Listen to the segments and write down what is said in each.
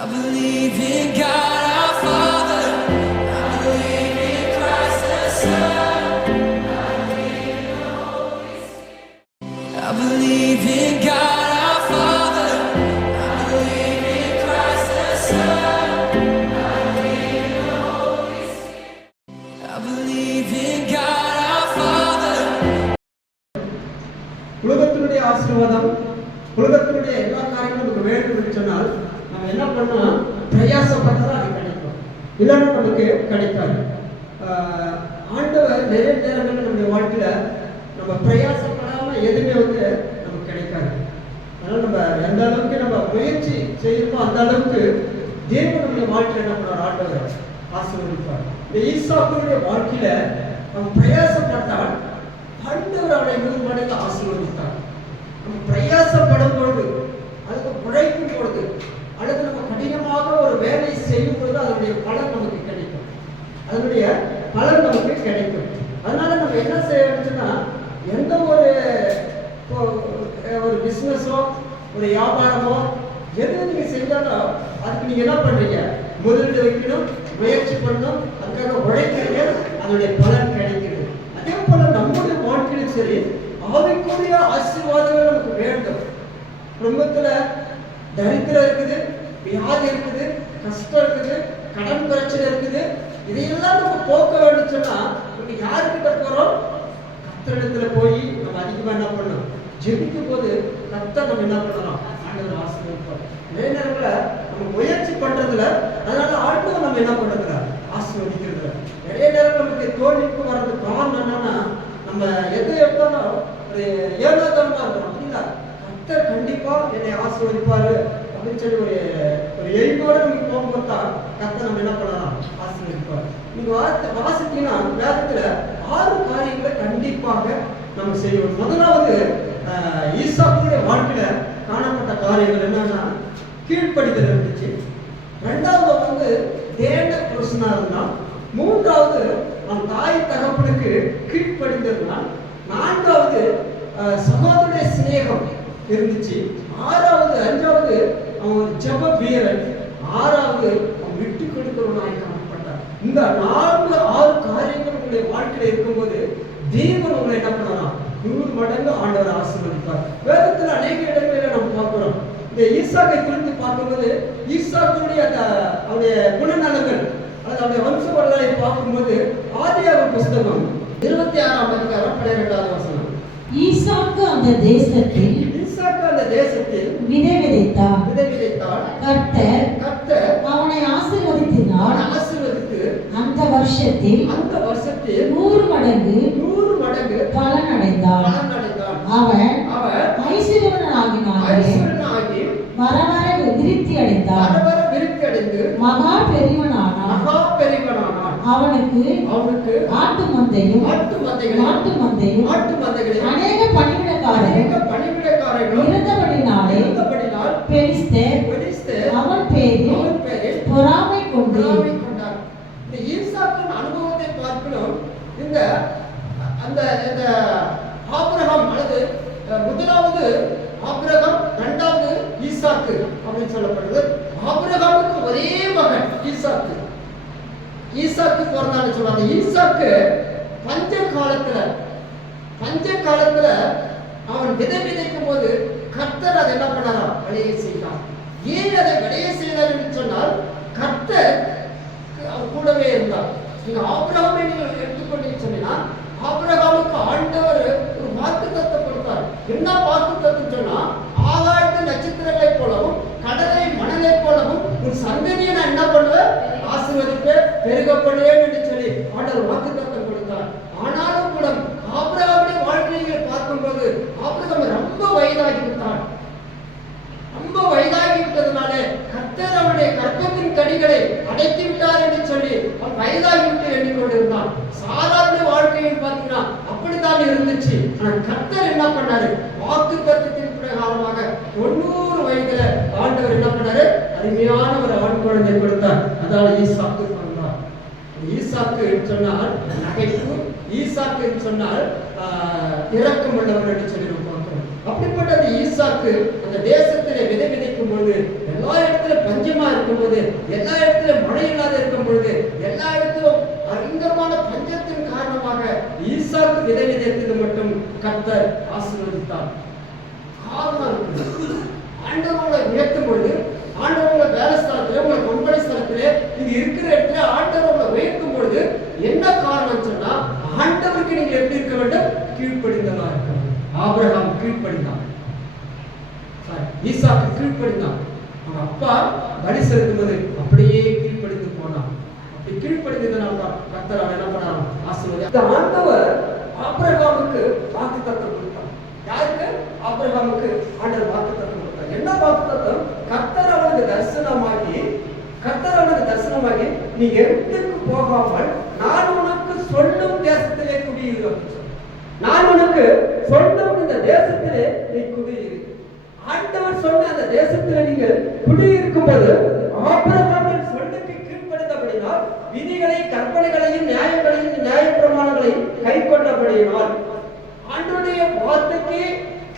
I believe in God our Father. I believe in Christ the Son. I believe in the Holy Spirit. I believe in God our Father. I believe in Christ the Son. I believe in the Holy Spirit. I believe in God our Father. உலகத்தினுடைய ஆசீர்வாதம், உலகத்தினுடைய எல்லா காரியங்களும் நமக்கு வேண்டும் என்று சொன்னால் நம்ம என்ன பண்ணணும்? பிரயாசப்பட்டதான் அது கிடைக்கும், இல்லைன்னா நமக்கு கிடைக்காது. ஆண்டவர் நிறைய நேரங்கள் நம்முடைய வாழ்க்கையில நம்ம பிரயாசப்படாம எதுவுமே நமக்கு கிடைக்காது. அதனால நம்ம எந்த அளவுக்கு நம்ம முயற்சி செய்யணுமோ அந்த அளவுக்கு தேவன் நம்முடைய வாழ்க்கையில என்ன பண்ணுவார்? ஆண்டவர் ஆசீர்வதிப்பார். இந்த ஈசாக்குடைய வாழ்க்கையில நம்ம பிரயாசப்பட்டால் ஆண்டவர் அவரை 100 மடங்கு ஆசீர்வதித்தார். நம்ம பிரயாசப்படும் பொழுது, அதுக்கு உழைக்கும் பொழுது, அல்லது நம்ம கடினமாக ஒரு வேலை செய்யும் பொழுது அதனுடைய பலன் நமக்கு கிடைக்கும். அதனுடைய பலன் நமக்கு கிடைக்கும். அதனால நம்ம என்ன செய்யணும்னா, எந்த ஒரு பிஸ்னஸோ ஒரு வியாபாரமோ எது நீங்க செஞ்சாலும் அதுக்கு நீங்க என்ன பண்றீங்க? முதலீடு வைக்கணும், முயற்சி பண்ணணும், அதுக்காக உழைக்கிறீங்க, அதனுடைய பலன் கிடைக்கிறது. அதே போல நம்முடைய வாழ்க்கையிலும் சரி, ஆவிக்குரிய ஆசீர்வாதங்கள் நமக்கு வேண்டும். குடும்பத்துல தரித்திரம் இருக்குது, வியாதி இருக்குது, கஷ்டம் இருக்குது, கடன் பிரச்சனை இருக்குது, இதையெல்லாம் நம்ம போக்க வேண்டும் சொன்னா நம்ம யாருக்கிட்ட போறோம்? கர்த்தரிடத்துல போய் நம்ம அதிகமா என்ன பண்ணணும்? ஜெபிக்கும் போது கர்த்தர் நம்ம என்ன பண்ணணும்? ஆண்டவர் ஆசீர்வதிப்பார். நிறைய நேரங்கள நம்ம முயற்சி பண்றதுல, அதனால ஆண்டவர் நம்ம என்ன பண்றதுல? ஆசீர்வதிக்கிறதுல. நிறைய நேரம் நமக்கு தோல்விக்கு வர்றது காரணம் என்னன்னா, நம்ம எது எடுத்தாலும் ஒரு ஏமாத்தனமா இருக்கணும். அப்படின்னா கர்த்தர் கண்டிப்பா என்னை ஆசீர்வதிப்பாரு அப்படின்னு சொல்லி ஒரு எய்மோட நீங்க போகும்போது தான் கர்த்தர் நம்ம என்ன பண்ணலாம்? ஆசீர்வதிப்பார். நீங்க வாசித்தீங்கன்னா வேதத்துல 6 காரியங்களை கண்டிப்பாக நம்ம செய்யணும். முதலாவது ஈசாக்குடைய வாழ்க்கையில காணப்பட்ட காரியங்கள் என்னன்னா, கீழ்ப்படிதல் இருந்துச்சு. ரெண்டாவது தேன புருஷனா இருந்தான். மூன்றாவது அவன் தாய் தகப்பனுக்கு கீழ்ப்படிந்திருந்தான். நான்காவது சகோதரனுடைய சிநேகம் இருந்துச்சு. அஞ்சாவது அவன் ஒரு ஜெப வீரன். ஆறாவது அவன் விட்டு கொடுக்கிறவனாய் காணப்பட்டான். இந்த 6 காரியங்கள் உங்களுடைய வாழ்க்கையில இருக்கும்போது தேவன் உங்களை என்ன பண்ணலாம்? 100 மடங்கு ஆண்டவர் ஆசீர்வதிப்பார். வேதத்துல அநேக இடங்களில நம்ம பார்க்கிறோம். இந்த ஈசாக்கை குறித்து பார்க்கும்போது ஈசாக்குடைய அவருடைய குணநலங்கள், அவருடைய வம்ச வரலாறை பார்க்கும்போது ஆதியாகம புஸ்தகம் 26ஆம் அதிகாரம் 12வது வசனம். ஈசாக்கு அந்த தேசத்தில் விதை விதைத்தான். கர்த்தர் அவனை ஆசீர்வதித்தினார். அந்த வருஷத்தில் 100 மடங்கு பலன் அடைந்தான். அவன் ஐஸ்வர்யவனாகினாலே வர வர விருத்தி அடைந்தான். மகா பெரியவனானான். அவனுக்கு ஆட்டு மந்தையும் அநேக பணிவிடைக்காரர்கள் இருந்தபடினாலே பெலிஸ்தர் அவன் பேரில் பொறாமை கொண்டு. இந்த ஈசாக்கின் அனுபவத்தை பார்க்கிறோம். இந்த ஆபிரகாம் அல்லது முதலாவது ஆபிரகாம், இரண்டாவது ஈசாக்கு அப்படின்னு சொல்லப்படுது. ஆபிரகாமுக்கு ஒரே மகன் ஈசாக்கு பிறந்தான்னு சொல்றாங்க. ஈசாக்கு பஞ்ச காலத்துல அவன் விதைக்கும் போது கர்த்தர் அதை என்ன பண்ணாரா? விளைய செய்தார். ஏன் அதை விளைய செய்தார் என்று சொன்னால், கர்த்தர் கூடவே இருந்தார். நீங்க ஆபிரகாமை நீங்கள் எடுத்துக்கொண்டீங்க சொன்னா, ஆபிரகாமுக்கு ஆண்டவர் ஒரு வாக்குத்தத்தம் கொடுத்தார். என்ன வாக்குத்தத்தம் சொன்னா, ஆகாயத்து நட்சத்திரங்களை போலவும் கடலை மணலை போலவும் உன் சந்ததியை நான் என்ன பண்ணுவேன்? ஆசீர்வதிப்பேன், பெருகப்படுவேன் என்று சொல்லி ஆண்டவர் வாக்குத்தத்தம் கொடுத்தார். ஆனாலும் கூட ஆபிரகாமுடைய வாழ்க்கையை பார்க்கும்போது ஆபிரகாம் ரொம்ப வயதாகிவிட்டான். ரொம்ப வயதாகிவிட்டதுனால கர்த்தர் அவனுடைய கர்ப்பத்தின் கடிகளை அடைத்து விட்டார் என்று சொல்லி அவன் வயதாகிவிட்டு எண்ணிக்கொண்டிருந்தான். சாதாரண வாழ்க்கையில் பார்த்தீங்கன்னா அப்படித்தான் இருந்துச்சு. ஆனால் கர்த்தர் என்ன பண்ணாரு? வாக்குத்தத்தத்தின் பிரகாரமாக 90 வயதுல ஆண்டவர் என்ன பண்ணாரு? அருமையான ஒரு ஆண் குழந்தை கொடுத்தார். அதாவது ஈசாக்கு பண்ணார். ஈசாக்கு சொன்னால் நகைப்பு, ஈசாக்கு சொன்னால் இரக்கம் உள்ளவர் என்று சொல்லி நம்ம பார்க்கிறோம். அப்படிப்பட்ட ஈசாக்கு அந்த தேசத்திலே விதைக்கும் போது எல்லா இடத்துல பஞ்சமா இருக்கும் பொழுது, எல்லா இடத்திலும் மழை இல்லாத இருக்கும் பொழுது, எல்லா இடத்திலும் பயங்கரமான பஞ்சத்தின் காரணமாக ஈசாக்கு விதை விதைத்தது மட்டும் கர்த்தர் ஆசீர்வதித்தார். காரணம் இருக்குது. ஆண்டவரை உயர்த்தும் பொழுது, ஆண்டவரை வேலை ஸ்தலத்திலே, உங்களை கம்பெனி ஸ்தலத்திலே, இங்க இருக்கிற இடத்துல ஆண்டவரை உயர்த்தும் பொழுது என்ன காரணம் சொன்னா, ஆண்டவருக்கு நீங்க எப்படி இருக்க வேண்டும்? கீழ்ப்படிந்ததா இருக்க வேண்டும். ஆபிரகாம் கீழ்ப்படிந்தான், ஈசாக்கு கீழ்ப்படிந்தான். அவங்க அப்பா பலி செலுத்துவது அப்படியே கீழ்ப்படிந்து போனான். அப்படி கீழ்ப்படிந்ததுனால தான் கர்த்தர் என்ன பண்ணான்? ஆசீர்வதி. ஆண்டவர் ஆபிரகாமுக்கு வாக்குத்தத்தம் கொடுத்தார். யாருக்கு? ஆபிரகாமுக்கு ஆண்டவர் வாக்குத்தத்தம் கொடுத்தார். என்ன வாக்குத்தத்தம்? கர்த்தர் அவனுக்கு தரிசனமாகி நீ எட்டுக்கு போகாமல் நான் உனக்கு சொல்லும் தேசத்திலே குடியிரு. நான் உனக்கு சொல்லும் இந்த தேசத்திலே நீ குடியிரு. ஆண்டவர் சொன்ன அந்த தேசத்திலே நீங்கள் குடியிருக்கும் போது ஆபிரகாமின் சொல்லுக்கு கீழ்ப்படிந்தபடினால், விதிகளை, கற்பனைகளையும், நியாயங்களையும், நியாயப்பிரமாணங்களையும் கை கொண்டபடியினால், ஆண்டவருடைய வார்த்தைக்கு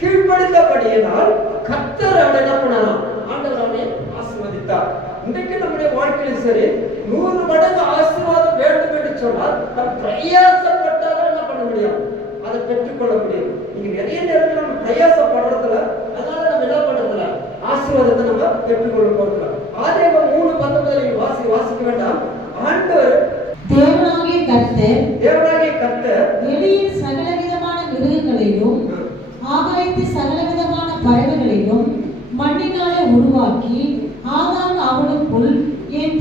கீழ்ப்படிந்தபடியினால் கர்த்தர் அவனை என்ன பண்ணலாம்? ஆண்டவர் அவனை ஆசீர்வதித்தார். இன்றைக்கு நம்முடைய வாழ்க்கையில் சரி, 100 மடங்கு ஆசீர்வாதம் வேண்டும் என்று சொன்னால் நாம் பிரயாசப்பட்டாலும் என்ன பண்ண முடியும்? அதை பெற்றுக்கொள்ள முடியும். நீங்க நிறைய நேரத்தில் நம்ம பிரயாசப்படுறதுல, அதனால நம்ம என்ன பண்றதுல ஆசீர்வாதத்தை நம்ம பெற்றுக்கொள்ள போறதுல. ஆதியாகமம் 3:19 வாசிக்க வேண்டாம். ஆண்டவர் தேவனாகிய கர்த்தர் வெளியின் சகலவிதமான மிருகங்களிலும் ஆகாயத்து சகலவிதமான பறவைகளிலும் மண்ணினாலே உருவாக்கி ஆதாம் அவளுக்குள் என்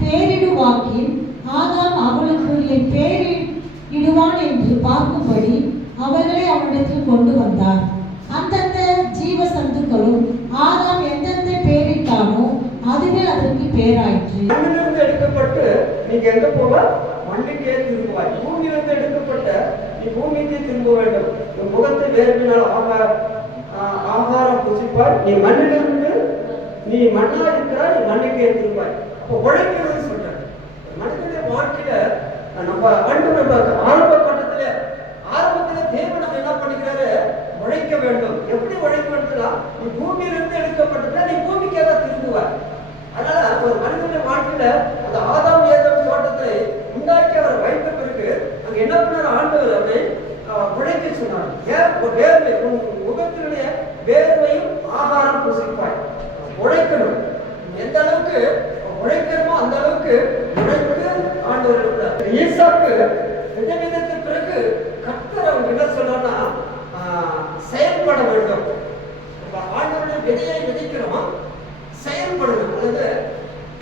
பேரிடுவாக்கி ஆதாம் அவளுக்குள் என் பேரிடுவான் என்று பார்க்கும்படி அவர்களை அவனிடத்தில் கொண்டு வந்தார். அந்தந்த ஜீவ சந்துக்களும் ஆதாம் எந்தெந்த பேரிட்டானோ அதுவே அதற்கு பேராயிற்று. மண்ணிலிருந்து எடுக்கப்பட்டு நீங்க எங்க போவ? மண்ணுக்கே திரும்புவாய். பூமியிலிருந்து எடுக்கப்பட்ட நீ பூமிக்கே திரும்ப வேண்டும். உன் முகத்தை வேர்வினால் ஆகாரம் புசிப்பாய். நீ மண்ணிலிருந்து நீ மண்ணா இருக்கிறாய், நீ மண்ணுக்கே திரும்பாய். அப்போ உழைக்கணும்னு சொல்றாரு. மனிதனுடைய வாழ்க்கையில நம்ம ஆரம்ப கட்டத்திலே தேவன் நம்ம என்ன பண்ணிக்கிறாரு? உழைக்க வேண்டும். எப்படி உழைக்க வேண்டும்னா, நீ பூமியிலிருந்து எடுக்கப்பட்டா நீ பூமிக்கே தான் திரும்புவாய். அதனால ஒரு மனிதனுடைய வாழ்க்கையில அந்த ஆதாம் ஏதேன் தோட்டத்தை உண்டாக்கி அவர் வைத்த பிறகு அங்க என்ன பண்ணார்? ஆண்டவர் அவரை உழைக்க சொன்னார். வேர்வை, உன் முகத்தினுடைய வேர்வையும் ஆகாரம் புசிப்பாய். உழைக்கணும். எந்த அளவுக்கு உழைக்கணுமோ அந்த அளவுக்கு உழைத்து ஆண்டவர். ஈசாக்கு விதவிதத்திற்கு பிறகு கர்த்தர் அவங்க என்ன சொல்றாருன்னா, செயல்பட வேண்டும். ஆண்டவருடைய விதையை விதைக்கிறோம், செயல்படணும். அல்லது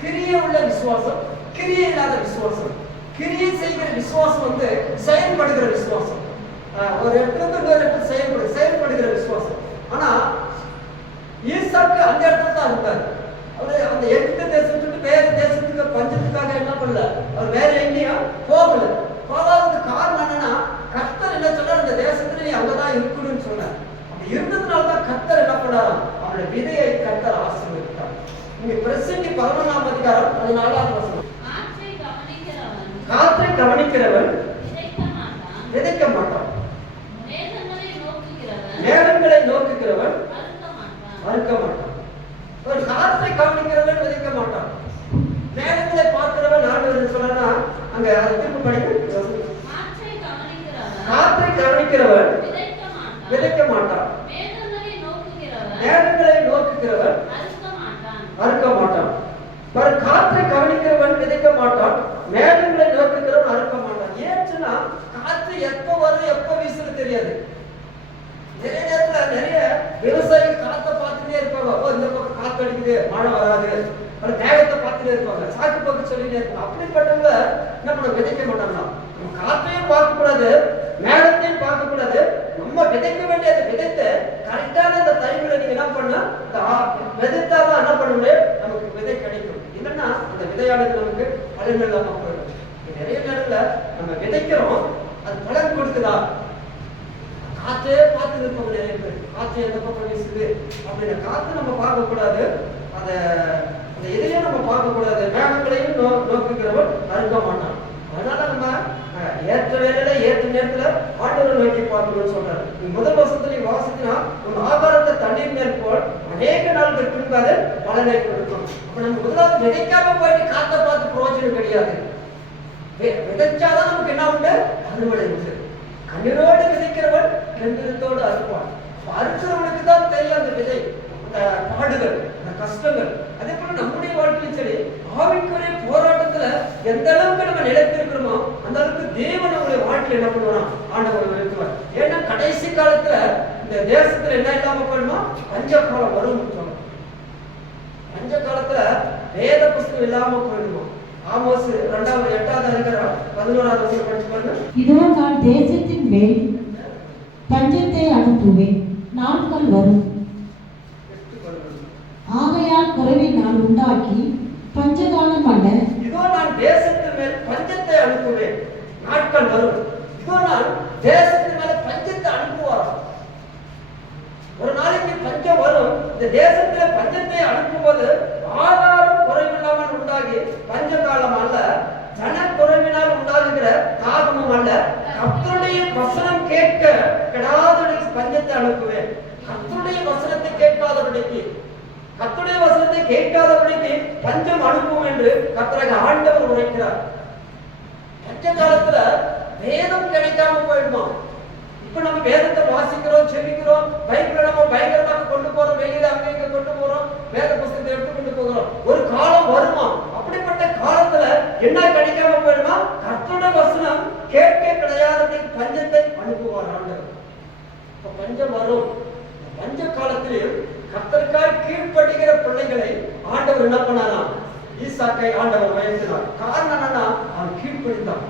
கிரியை உள்ள விசுவாசம், கிரியை இல்லாத விசுவாசம். கிரியை செய்கிற விசுவாசம் செயல்படுகிற விசுவாசம். ஒரு இடத்துல இன்னொரு இடத்துல செயல்படுகிற விசுவாசம். ஆனா ஈசாக்கு அந்த இடத்துல தான் இருந்தார். அவரு அந்த எட்டு தேசத்துக்கு வேற தேசத்துக்கு பஞ்சத்துக்காக என்ன பண்ணல, அவர் வேற எங்கேயும் போகல. போகாதது காரணம் என்னன்னா, கர்த்தர் என்ன சொன்னார்? அந்த தேசத்துல நீ அங்கதான் இருக்கணும்னு சொன்னார். அப்படி இருந்ததுனாலதான் கர்த்தர் என்ன பண்ணாராம்? அவருடைய விதையை கர்த்தர் ஆசீர்வதித்தார். இங்க பிரசங்கி 11ஆம் அதிகாரம் 14ஆவது வசனம். காற்றை கவனிக்கிறவன் விதைக்க மாட்டான், மேகங்களை நோக்குகிறவன் அறுக்க மாட்டான். ஒரு காற்றை கவனிக்கிறவன் விதைக்க மாட்டான், மேகங்களை பார்க்கிறவன் ஆண்டவர் சொன்னா அங்க அதை திரும்ப படிக்க. காற்றை கவனிக்கிறவன் விதைக்க மாட்டான், மேகங்களை நோக்குகிறவன் அறுக்க மாட்டான். காற்றை கவனிக்கிறவன் விதைக்க மாட்டான், மேகங்களை நோக்குகிறவன் அறுக்க மாட்டான். ஏன்னா காற்று எப்ப வரும் எப்ப வீசுறது தெரியாது. நிறைய நேரத்துல நிறைய விவசாயிகள் காற்றை பார்த்துட்டே இருப்பாங்க. இந்த பக்கம் காத்து அடிக்குது, மழை வராது. மேகத்தை பார்த்துட்டே இருப்பாங்க, சாக்கு பக்கம் சொல்லிட்டே இருப்பாங்க. அப்படிப்பட்டவங்க என்ன பண்ண? விதைக்க மாட்டாங்க. நம்ம காற்றையும் பார்க்க கூடாது, மேகத்தையும் பார்க்க கூடாது. நம்ம விதைக்க வேண்டிய அந்த விதைத்தை கரெக்டான அந்த டைம்ல நீங்க என்ன பண்ண விதைத்தாதான் என்ன பண்ணுங்க, நமக்கு விதை கிடைக்கும். இல்லைன்னா அந்த விதையானது நமக்கு பலன் இல்லாம போயிடும். நிறைய நேரத்துல நம்ம விதைக்கிறோம், அது பலன் கொடுக்குதா? காற்றே பார்த்து இருப்பாங்க நிறைய பேர். காற்று எந்த பக்கம் வீசுது அப்படின்னு காற்று நம்ம பார்க்க கூடாது, அந்த இதையே நம்ம பார்க்க கூடாது. மேகங்களையும் நோக்குகிறவன் அறுக்க மாட்டான். அதனால நம்ம ஏற்ற வேலையில ஏற்ற நேரத்துல ஆண்டவரை நோக்கி பார்க்கணும்னு சொல்றாரு. முதல் வருஷத்துல வாசிச்சுனா உன் ஆகாரத்தை தண்ணீர் மேல் போல் அநேக நாட்கள் பின்பு அது பலனை கொடுக்கும். அப்ப நம்ம முதலாவது விதைக்காம போயிட்டு காத்த பார்த்து பிரயோஜனம் கிடையாது. விதைச்சாதான் நமக்கு என்ன உண்டு? அறுவடை உண்டு. கண்ணீரோடு விதைக்கிறவன் கண்ணீரத்தோடு அறுப்பான். அறுக்கிறவனுக்கு தான் தெரியும் அந்த விதை, அந்த பாடுகள், அந்த கஷ்டங்கள். அதே போல நம்முடைய வாழ்க்கையும் சரி, ஆவிக்குரிய போராட்டத்துல எந்த அளவுக்கு நம்ம நிலைத்திருக்கிறோமோ அந்த அளவுக்கு தேவன் நம்முடைய வாழ்க்கையில் என்ன பண்ணுவான்? ஆண்டவர் நிறுத்துவார். ஏன்னா கடைசி காலத்துல இந்த தேசத்துல என்ன இல்லாம போயிடுமா? பஞ்ச காலம் வரும். பஞ்ச காலத்துல வேத புஸ்தகம் இல்லாம போயிடுமா? ஆமோஸ் 8வது அதிகாரம் 11வது வசனம் படிச்சு பாருங்க. இதோ நான் தேசத்தின் மேல் பஞ்சத்தை அனுப்புவேன், நாட்கள் வரும். ஆகையால் குறைவினால் உண்டாக்கி பஞ்சகாலம் அல்ல. இதோ நான் தேசத்தின் மேல் பஞ்சத்தை அனுப்புவேன், நாட்கள் வரும். இதோ நான் தேசத்தின் மேல பஞ்சத்தை அனுப்புவார். ஒரு நாளைக்கு பஞ்சம் வரும். இந்த தேசத்துல பஞ்சத்தை அனுப்புவது ஆதாரம் குறைவில்லாமல் உண்டாகி பஞ்ச காலம் அல்ல, ஜன குறைவினால் உண்டாகுகிற தாகமும் அல்ல. கர்த்தருடைய வசனம் கேட்க கெடாதபடிக்கு பஞ்சத்தை அனுப்புவேன். கர்த்தருடைய வசனத்தை கேட்காதபடிக்கு, கர்த்தருடைய வசனத்தை கேட்காதபடிக்கு பஞ்சம் அனுப்பும் என்று கர்த்தராகிய ஆண்டவர் உரைக்கிறார். பஞ்ச காலத்துல வேதம் கிடைக்காம போயிடுமா? இப்ப நம்ம வேதத்தை வாசிக்கிறோம், செபிக்கிறோம், பைபிளை நம்ம பயங்கரமாக கொண்டு போறோம், வெளியில அங்க கொண்டு போறோம், வேத புத்தகத்தை எடுத்து கொண்டு போகிறோம். ஒரு காலம் வருமா? அப்படிப்பட்ட காலத்துல என்ன கிடைக்காம போயிடுமா? கர்த்தருடைய வசனம் கேட்க கிடையாது பஞ்சத்தை அனுப்புவார் ஆண்டவர். இப்ப பஞ்சம் வரும். பஞ்ச காலத்திலும் கர்த்தருக்காய் கீழ்ப்படுகிற பிள்ளைகளை ஆண்டவர் என்ன பண்ணாராம்? ஈசாக்கை ஆண்டவர் உயர்த்தினார். காரணம் என்னன்னா அவன் கீழ்ப்படிந்தான்.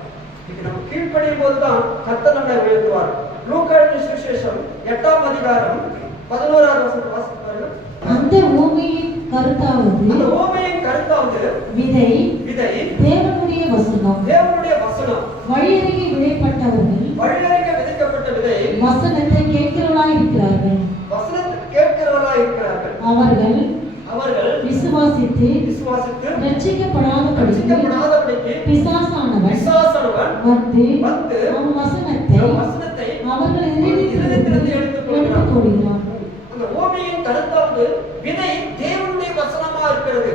இது நம்ம கீழ்ப்படியும் போதுதான் கர்த்தர் நம்மை உயர்த்துவார். லூக்கா சுவிசேஷம் 8வது அதிகாரம் 11வது வசனம் வாசித்து பாருங்க. அந்த ஊமையின் கருத்தாவது, அந்த ஊமையின் கருத்தாவது விதை விதை தேவனுடைய வசனம். தேவனுடைய வசனம். வழியருகே விதைப்பட்டவர்கள் வழியருகே விதைக்கப்பட்ட விதை வசனத்தை கேட்கிறவர்களாய் இருக்கிறார்கள். வசனத்தை கேட்கிறவர்களாய் இருக்கிறார்கள். அவர்கள் விசுவாசித்து ரட்சிக்கப்படாதபடிக்கு பிசாசானவன் வந்து அவன் வசனத்தை அவர்கள் இருதயத்திலிருந்து எடுத்துக் கொள்கிறான். அந்த ஓமையின் கருத்தாவது விதை தேவனுடைய வசனமா இருக்கிறது.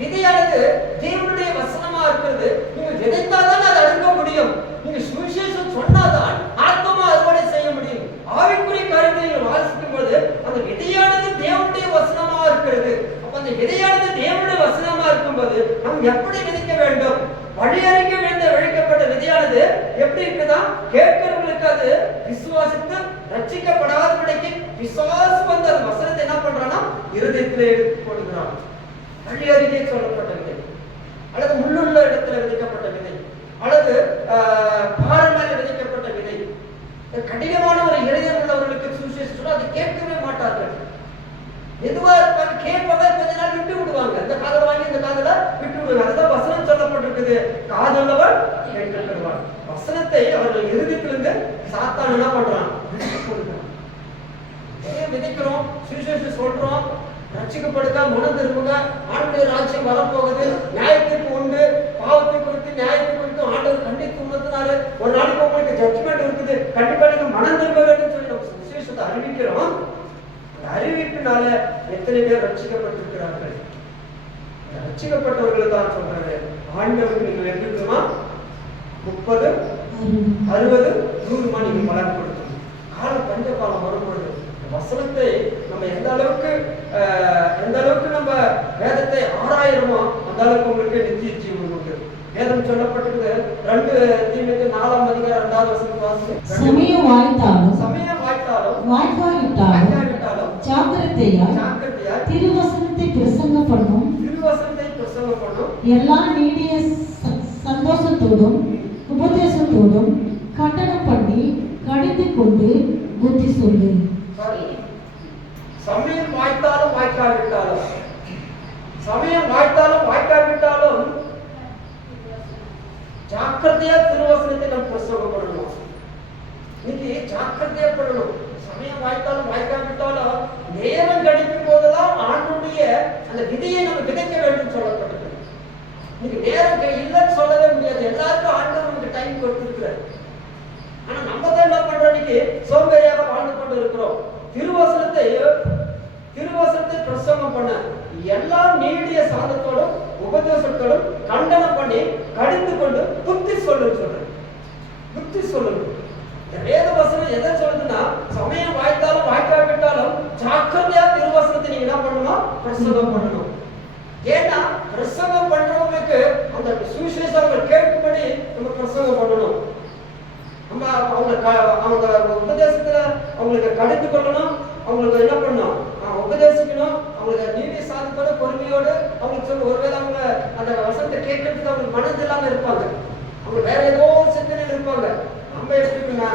விதையானது தேவனுடைய வசனமா இருக்கிறது. நீங்க விதைத்தாதான் அது அறுக்க முடியும். நீங்க சுவிசேஷம் சொன்னாதான் ஆத்மா அறுவடை செய்ய முடியும். ஆவிக்குரிய காரியத்தை வாசிக்கும் போது அந்த விதையானது தேவனுடைய வசனமா இருக்கிறது. அப்ப அந்த விதையானது தேவனுடைய வசனமா இருக்கும்போது நாம் எப்படி விதைக்க வேண்டும்? வழியறிக்கை விதைக்கப்பட்ட விதையானது எப்படி இருக்குதா? கேட்கிறவர்களுக்கு அது விசுவாசித்து ரட்சிக்கப்படாதபடிக்கு பிசாசு வந்து அந்த வசனத்தை என்ன பண்றான்னா இருதயத்திலே எடுத்துக் கொள்கிறான். வழியறிக்கை சொல்லப்பட்ட விதை, அல்லது முள்ளுள்ள இடத்துல விதைக்கப்பட்ட விதை, அல்லது பாறை மேல விதைக்கப்பட்ட விதை. கடினமான ஒரு இதயம் உள்ளவர்களுக்கு சுவிசேஷம் சொன்னா அது கேட்கவே மாட்டார்கள். எதுவா இருப்பாங்க, கேட்பாங்க, கொஞ்ச நாள் விட்டு விடுவாங்க. இந்த காதல வாங்கி இந்த காதல விட்டு விடுவாங்க. அதுதான் வசனம் சொல்லப்பட்டிருக்குது. காதுள்ளவர் கேட்கப்படுவார். வசனத்தை அவர்கள் இருதயத்திலிருந்து சாத்தான் என்ன பண்றான்? விதைக்கிறோம், சுவிசேஷம் சொல்றோம், ரட்சிக்கப்படுங்க, மனம் திரும்புங்க, ஆண்டவருடைய ராஜ்யம் வரப்போகுது, நியாயத்திற்கு உண்டு, பாவத்தை குறித்து நியாயத்தை குறித்து ஆண்டவர் கண்டித்து உணர்த்தினாரு. ஒரு நாளைக்கு உங்களுக்கு ஜட்ஜ்மெண்ட் இருக்குது, கண்டிப்பா நீங்க மனம் திரும்ப வேண்டும் சொல்லி நம்ம சுவிசேஷத்தை அறிவிக்கிறோம். அறிவிப்பினால எத்தனை பேர் ரட்சிக்கப்பட்டிருக்கிறார்கள்? ரட்சிக்கப்பட்டவர்கள் தான் சொல்றாரு. ஆண்டவருக்கு நீங்கள் எப்படி இருக்குமா? 30, 60, 100 நீங்க பலன் கொடுக்கணும். காலம் பஞ்ச காலம் வரும்பொழுது வசனத்தை நம்ம எந்த அளவுக்கு நம்ம வேதத்தை ஆராயிரமோ அந்த அளவுக்கு உங்களுக்கு நித்திய ஜீவன் உண்டு. வேதம் சொல்லப்பட்டிருக்கு. 2 தீமோத்தேயு 4ஆம் அதிகாரம் 2வது வசனம் வாசிங்க. சமயம் வாய்த்தாலும் வாய்க்காவிட்டாலும் ஜாக்கிரதையா திருவசனத்தை பிரசங்கம் பண்ணும். எல்லா நீடிய சந்தோஷத்தோடும் உபதேசத்தோடும் கண்டனம் பண்ணி கடிந்து கொண்டு புத்தி சொல்லு. சமயம் வாய்த்தாலும் வாய்க்காவிட்டாலும் ஜாக்கிரதையா திருவசனத்தை நம்ம பிரசங்கம் பண்ணணும். இன்னைக்கு ஜாக்கிரதையா பண்ணணும். சமயம் வாய்த்தாலும் வாய்க்காவிட்டாலும் நேரம் கிடைக்கும் போதெல்லாம் ஆண்டுடைய அந்த விதையை நம்ம விதைக்க வேண்டும் சொல்லப்பட்டது. இன்னைக்கு நேரம் இல்லைன்னு சொல்லவே முடியாது. எல்லாருக்கும் ஆண்டு நமக்கு டைம் கொடுத்திருக்கிறார். ஆனா நம்ம தான் என்ன பண்றோம்? இன்னைக்கு சோம்பேறியாக வாழ்ந்து கொண்டு இருக்கிறோம். திருவசனத்தை வசனத்தை பிரசங்கம் பண்ண எல்லா நீடிய சாந்தத்தோடும் உபதேசத்தோடும் கண்டனம் பண்ணி கடிந்து கொண்டு புத்தி சொல்லுன்னு சொல்றேன். புத்தி சொல்லணும். வேத வசனம் எதை சொல்லுதுன்னா, சமயம் வாய்த்தாலும் வாய்க்காவிட்டாலும் ஜாக்கிரதையா திருவசனத்தை நீங்க என்ன பண்ணணும், பிரசங்கம் பண்ணணும். ஏன்னா பிரசங்கம் பண்றவங்களுக்கு அந்த சுவிசேஷம் அவங்க கேட்கும்படி நம்ம பிரசங்கம் பண்ணணும். நம்ம அவங்க உபதேசத்துல அவங்களுக்கு கடிந்து கொள்ளணும், அவங்களுக்கு என்ன பண்ணணும், உபதேசிக்கணும். அவங்களுக்கு நீதி சாதத்தோட பொறுமையோடு அவங்களுக்கு சொல்ல, ஒருவேளை அவங்க அந்த வசனத்தை கேட்கறதுக்கு அவங்களுக்கு மனது இல்லாம இருப்பாங்க, அவங்க வேற ஏதோ சிந்தனையில் இருப்பாங்க. நம்ம எப்படின்னா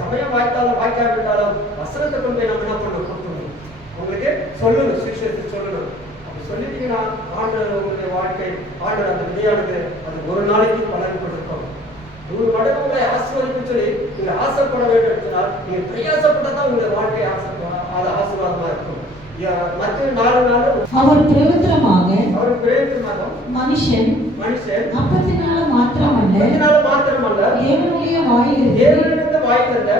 சமயம் வாய்த்தாலும் வாய்க்காவிட்டாலும் வசனத்தை கொண்டு போய் நம்ம என்ன பண்ணணும், கொடுக்கணும். அவங்களுக்கு சொல்லணும், சுவிசேஷத்தை சொல்லணும். அப்படி சொல்லிட்டீங்கன்னா ஆண்டவர் உங்களுடைய வாழ்க்கை, ஆண்டவர் அந்த விதையானது அது ஒரு நாளைக்கு பலன் கொடுக்கும். 100 மடங்கு உங்களை ஆசீர்வதிக்கும் சொல்லி நீங்க ஆசைப்பட வேண்டும் சொன்னால், நீங்க பிரயாசப்பட்டதான் உங்களுடைய வாழ்க்கை ஆசீர்வாதமா இருக்கும். மற்ற 4 நாள் அவர் பிரயோஜனமாக மனுஷன் அப்பத்தினால மாத்திரமல்ல தேவனுடைய வாயிலிருந்து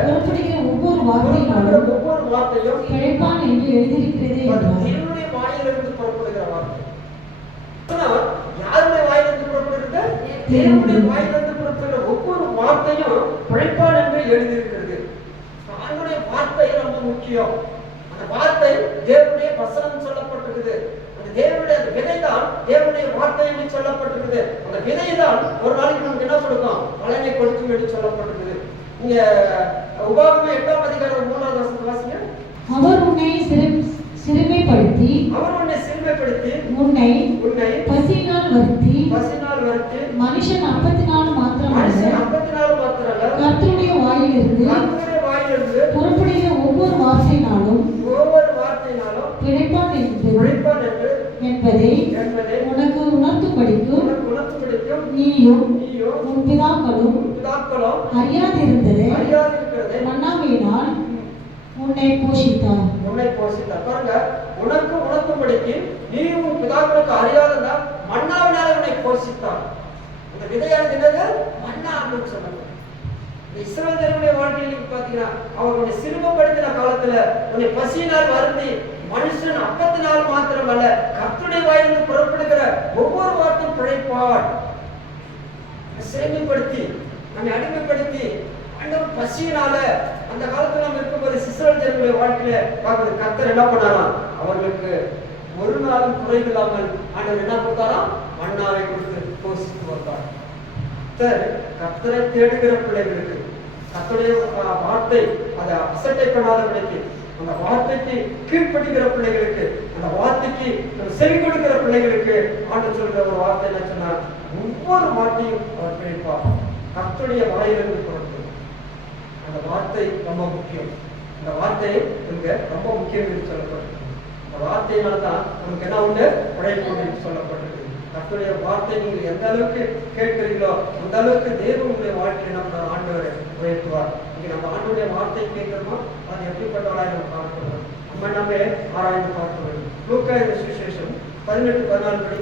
புறப்படுகிற ஒவ்வொரு வார்த்தையும் பிழைப்பான் என்று எழுதியிருக்கிறதே என்றார். தேவனுடைய வாயிலிருந்து புறப்படுகிற வார்த்தை யாருடைய வாயிலிருந்து புறப்படுகிறது? தேவனுடைய வாயிலிருந்து புறப்படுகிற ஒவ்வொரு வார்த்தையும் பிழைப்பான் என்று எழுதியிருக்கிறது. ஆண்டவருடைய வார்த்தை ரொம்ப முக்கியம். அந்த வார்த்தை தேவனுடைய வசனம் சொல்லப்பட்டிருக்குது. அந்த தேவனுடைய அந்த விதைதான் தேவனுடைய வார்த்தை என்று சொல்லப்பட்டிருக்குது. அந்த விதைதான் ஒரு நாளைக்கு நமக்கு என்ன கொடுக்கும், பலனை கொடுக்கும் என்று சொல்லப்பட்டிருக்குது. நீங்க உபாகமம் 8ஆம் அதிகாரம் 3ஆவது வசனத்தை வாசிங்க. அவர் உன்னை சிறுமைப்படுத்தி உன்னை பசியினால் வருத்தி மனுஷன் அப்பத்தினால் மாத்திரமல்ல கர்த்தருடைய வாயிலிருந்து புறப்படுகிற ஒவ்வொரு வார்த்தையினாலும் பிழைப்பான் என்பதை உனக்கு உணர்த்தும்படிக்கும் நீயும் உன் பிதாக்களும் அறியாதிருந்ததை மன்னாவினால் உன்னை போஷித்தார். பாருங்க, உனக்கு உணர்த்தும்படிக்கு நீ உன் பிதாக்களுக்கு அறியாததா மன்னாவினால் உன்னை போஷித்தார். இந்த விதையானது என்னது? மன்னா அப்படின்னு சொன்னாங்க. இஸ்ரவேலர்களுடைய வாழ்க்கையில் பாத்தீங்கன்னா, அவர்களுடைய சிறுமைப்படுத்தின காலத்துல உன்னை பசியினால் வருந்தி மனுஷன் அப்பத்தினால் மாத்திரமல்ல கர்த்தருடைய வாயிலிருந்து புறப்படுகிற ஒவ்வொரு வார்த்தையும் பிழைப்பார். சேமிப்படுத்தி நம்மை அடிமைப்படுத்தி ஆண்டவர் பசியினால அந்த காலத்துல நம்ம இருக்கும்போது இஸ்ரவேலர்களுடைய வாழ்க்கையில பார்க்குறது, கர்த்தர் என்ன பண்ணாராம், அவர்களுக்கு ஒரு நாளும் குறைவில்லாமல் ஆண்டவர் என்ன கொடுத்தாராம், மன்னாவை கொடுத்து போஷித்து வந்தார். கர்த்தரை தேடுகிற பிள்ளைகளுக்கு, கர்த்தருடைய வார்த்தை அதை அசட்டை பண்ணாதவர்களுக்கு, அந்த வார்த்தைக்கு கீழ்ப்படுகிற பிள்ளைகளுக்கு, அந்த வார்த்தைக்கு செவி கொடுக்கிற பிள்ளைகளுக்கு ஆண்டவர் சொல்கிற ஒரு வார்த்தை என்ன சொன்னார், ஒவ்வொரு வார்த்தையும் அவர் பிழைப்பார். கர்த்தருடைய வாயிலிருந்து புறப்படும் அந்த வார்த்தை ரொம்ப முக்கியம். அந்த வார்த்தை இங்க ரொம்ப முக்கியம் என்று சொல்லப்பட்டிருக்கு. அந்த வார்த்தையினால்தான் நமக்கு என்ன உண்டு, உழைப்பு என்று சொல்லப்பட்டிருக்கு. கர்த்தருடைய வார்த்தை நீங்கள் எந்த அளவுக்கு கேட்கிறீங்களோ அந்த அளவுக்கு தேவனுடைய வாழ்க்கையை நம்ம ஆண்டவரை உயர்த்துவார். இங்க நம்ம ஆண்டவருடைய வார்த்தை கேட்கிறோமோ அது எப்படிப்பட்டவராய் நம்ம பார்க்கணும், நம்ம ஆராய்ந்து பார்க்க வேண்டும். லூக்கா சுவிசேஷம் 18:14 படி,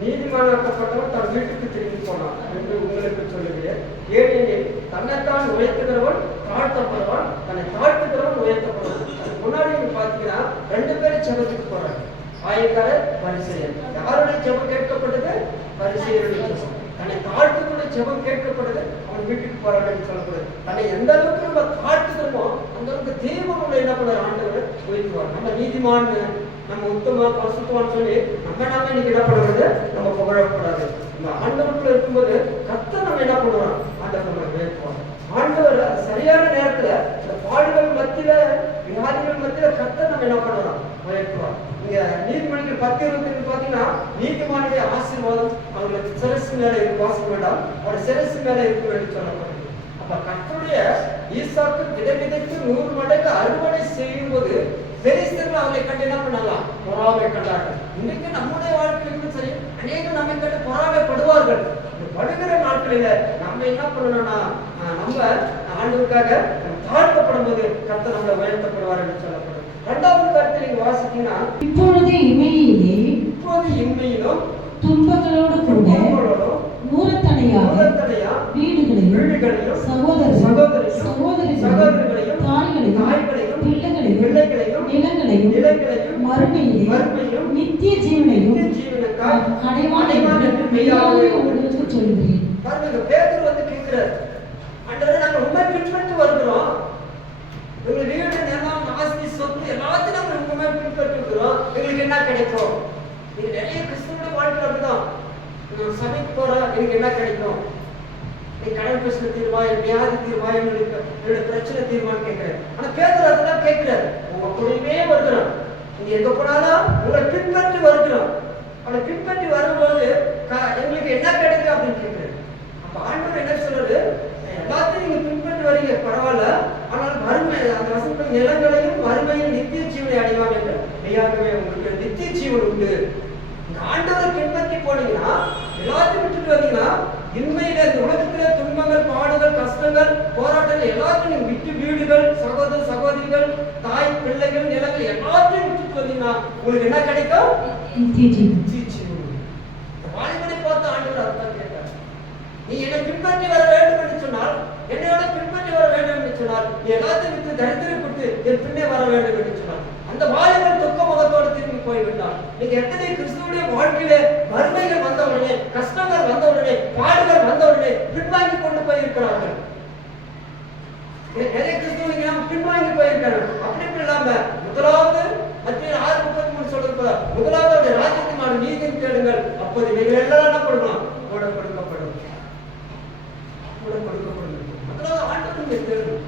நீதிமானாக்கப்பட்டவன் தன் வீட்டுக்கு திரும்பி போனான் என்று உங்களுக்கு சொல்லுகிறேன். ஏனெனில் தன்னைத்தான் உயர்த்துகிறவன் தாழ்த்தப்படுவான், தன்னை தாழ்த்துகிறவன் உயர்த்தப்படுவான். அதுக்கு முன்னாடி நீங்க பாத்தீங்கன்னா 2 பேரும் ஜெபத்துக்கு போறாங்க, ஆயக்காரர் பரிசேயர். யாருடைய ஜெபம் கேட்கப்படுது? பரிசேயருடைய ஜெபம். தன்னை தாழ்த்துக்கூடிய ஜெபம் கேட்கப்படுது, அவன் வீட்டுக்கு போறான்னு சொல்லப்படுது. தன்னை எந்த அளவுக்கு நம்ம தாழ்த்துக்கிறோமோ அந்த அளவுக்கு தேவனுடைய என்ன பண்ண ஆண்டவர் உயர்த்துவார். நம்ம நீதிமான், நம்ம உத்தம பரிசுத்தவான் சொல்லி நம்ம இன்னைக்கு என்ன பண்றது, நம்ம புகழக்கூடாது. நம்ம ஆண்டவருக்குள்ள இருக்கும்போது கர்த்தர் நம்ம என்ன பண்ணுவோம், ஆண்டவர் நம்ம உயர்த்துவார். ஆண்டவர் சரியான நேரத்துல இந்த பாடுகள் மத்தியில, வியாதிகள் மத்தியில கர்த்தர் நம்ம என்ன பண்ணுவோம், உயர்த்துவார். இங்க நீதிமொழிகள் 10:25 பாத்தீங்கன்னா, நீதிமானுடைய ஆசீர்வாதம் அவங்களுக்கு சிரசு மேல இருக்கு, வாசிக்க வேண்டாம், அவருடைய சிரசு மேல இருக்கு என்று சொல்லப்படுது. அப்ப கர்த்தருடைய ஈசாக்கு விதைத்து 100 மடங்கு அறுவடை செய்யும் போது பெரிஸ்தர்கள் அவங்களை கண்டு என்ன பண்ணலாம், பொறாமை கண்டார்கள். இன்னைக்கு நம்முடைய வாழ்க்கையிலும் சரி, அநேகம் நம்மை கண்டு பொறாமைப்படுவார்கள். படுகிற நாட்களில நம்ம என்ன பண்ணணும்னா, நம்ம ஆண்டவருக்காக தாழ்த்தப்படும் போது கர்த்தர் நம்மளை உயர்த்தப்படுவார் என்று சொல்லப்படும். 2வது கருத்தை நீங்க வாசித்தீங்கன்னா, இப்போது இம்மையிலும் துன்பங்களோடு கூட நூறத்தனையா வீடுகளையும் சகோதரர்களையும் தாய்களையும் பிள்ளைகளையும் நிலங்களையும் நிலைகளையும் மறுமையிலும் நித்திய ஜீவனையும் அடைவான் என்று மெய்யாகவே உங்களுக்கு சொல்கிறேன். பாருங்க, பேதுரு வந்து கேட்கிறார், ஆண்டவரே நாங்க உண்மை பின்பற்றி வருகிறோம், எங்க வீடு நிலம் ஆஸ்தி சொத்து எல்லாத்தையும் நாங்க உண்மை பின்பற்றி இருக்கிறோம், எங்களுக்கு என்ன கிடைக்கும்? நீங்க நிறைய கிறிஸ்துவோட வாழ்க்கை அப்படிதான், சபைக்கு போறோம், எனக்கு என்ன கிடைக்கும்? நீ கடன் பிரச்சனை தீர்வா, என் வியாதி தீர்வா, என்னோட பிரச்சனை தீர்வான்னு கேட்கிறேன். ஆனா பேதுரு அதுதான் கேட்கிறார், உங்க கூடவே வருகிறோம், நீங்க எங்க போனாலும் உங்களை பின்பற்றி வருகிறோம், அவனை பின்பற்றி வரும்போது எங்களுக்கு என்ன கிடைக்கும் அப்படின்னு கேட்கிறேன். அப்ப ஆண்டவர் என்ன சொல்றாரு, எல்லாத்தையும் நீங்க பின்பற்றி வரீங்க பரவாயில்ல, ஆனால் வறுமை அந்த வசந்த நிலங்களையும் வறுமையில் நித்திய ஜீவனை அடைவாங்க என்று மெய்யாகவே உங்களுக்கு நித்திய ஜீவன் உண்டு. ஆண்டவரை பின்பற்றி போனீங்கன்னா எல்லாத்தையும் விட்டுட்டு வந்தீங்கன்னா இன்மையில இந்த உலகத்திலே துன்பங்கள் பாடுகள் கஷ்டங்கள் போராட்டங்கள் எல்லாத்தையும் நீங்க விட்டு வீடுகள் சகோதர சகோதரிகள் தாய் பிள்ளைகள் நிலங்கள் எல்லாத்தையும் விட்டுட்டு வந்தீங்கன்னா உங்களுக்கு என்ன கிடைக்கும்? வாலிபனை பார்த்து ஆண்டவர் அதுதான் கேட்டார், நீ என்னை பின்பற்றி வர வேண்டும் என்று சொன்னால், என்னையோட பின்பற்றி வர வேண்டும் என்று சொன்னால், நீ எல்லாத்தையும் விட்டு தரித்திரப்பட்டு என் பின்னே வர வேண்டும் என்று சொன்னார். அந்த வாலிபன் துக்க முகத்தோடு திரும்பி போய்விட்டார். நீங்க எத்தனை கிறிஸ்துவுடைய வாழ்க்கையிலே வறுமைகள் வந்தவுடனே, கஷ்டங்கள் வந்தவுடனே, பாடுகள் வந்தவுடனே பின்வாங்கி கொண்டு போயிருக்கிறார்கள். நிறைய கிறிஸ்துவ பின்வாங்கி போயிருக்கிறார்கள். அப்படி இல்லாம முதலாவது மத்திய 6:33 சொல்றது, முதலாவது ராஜ்யத்தின் நீதியை தேடுங்கள், அப்போது நீங்கள் எல்லாம் என்ன பண்ணலாம்? கூட கொடுக்கப்படும். முதலாவது ஆண்டவரை தேடணும்.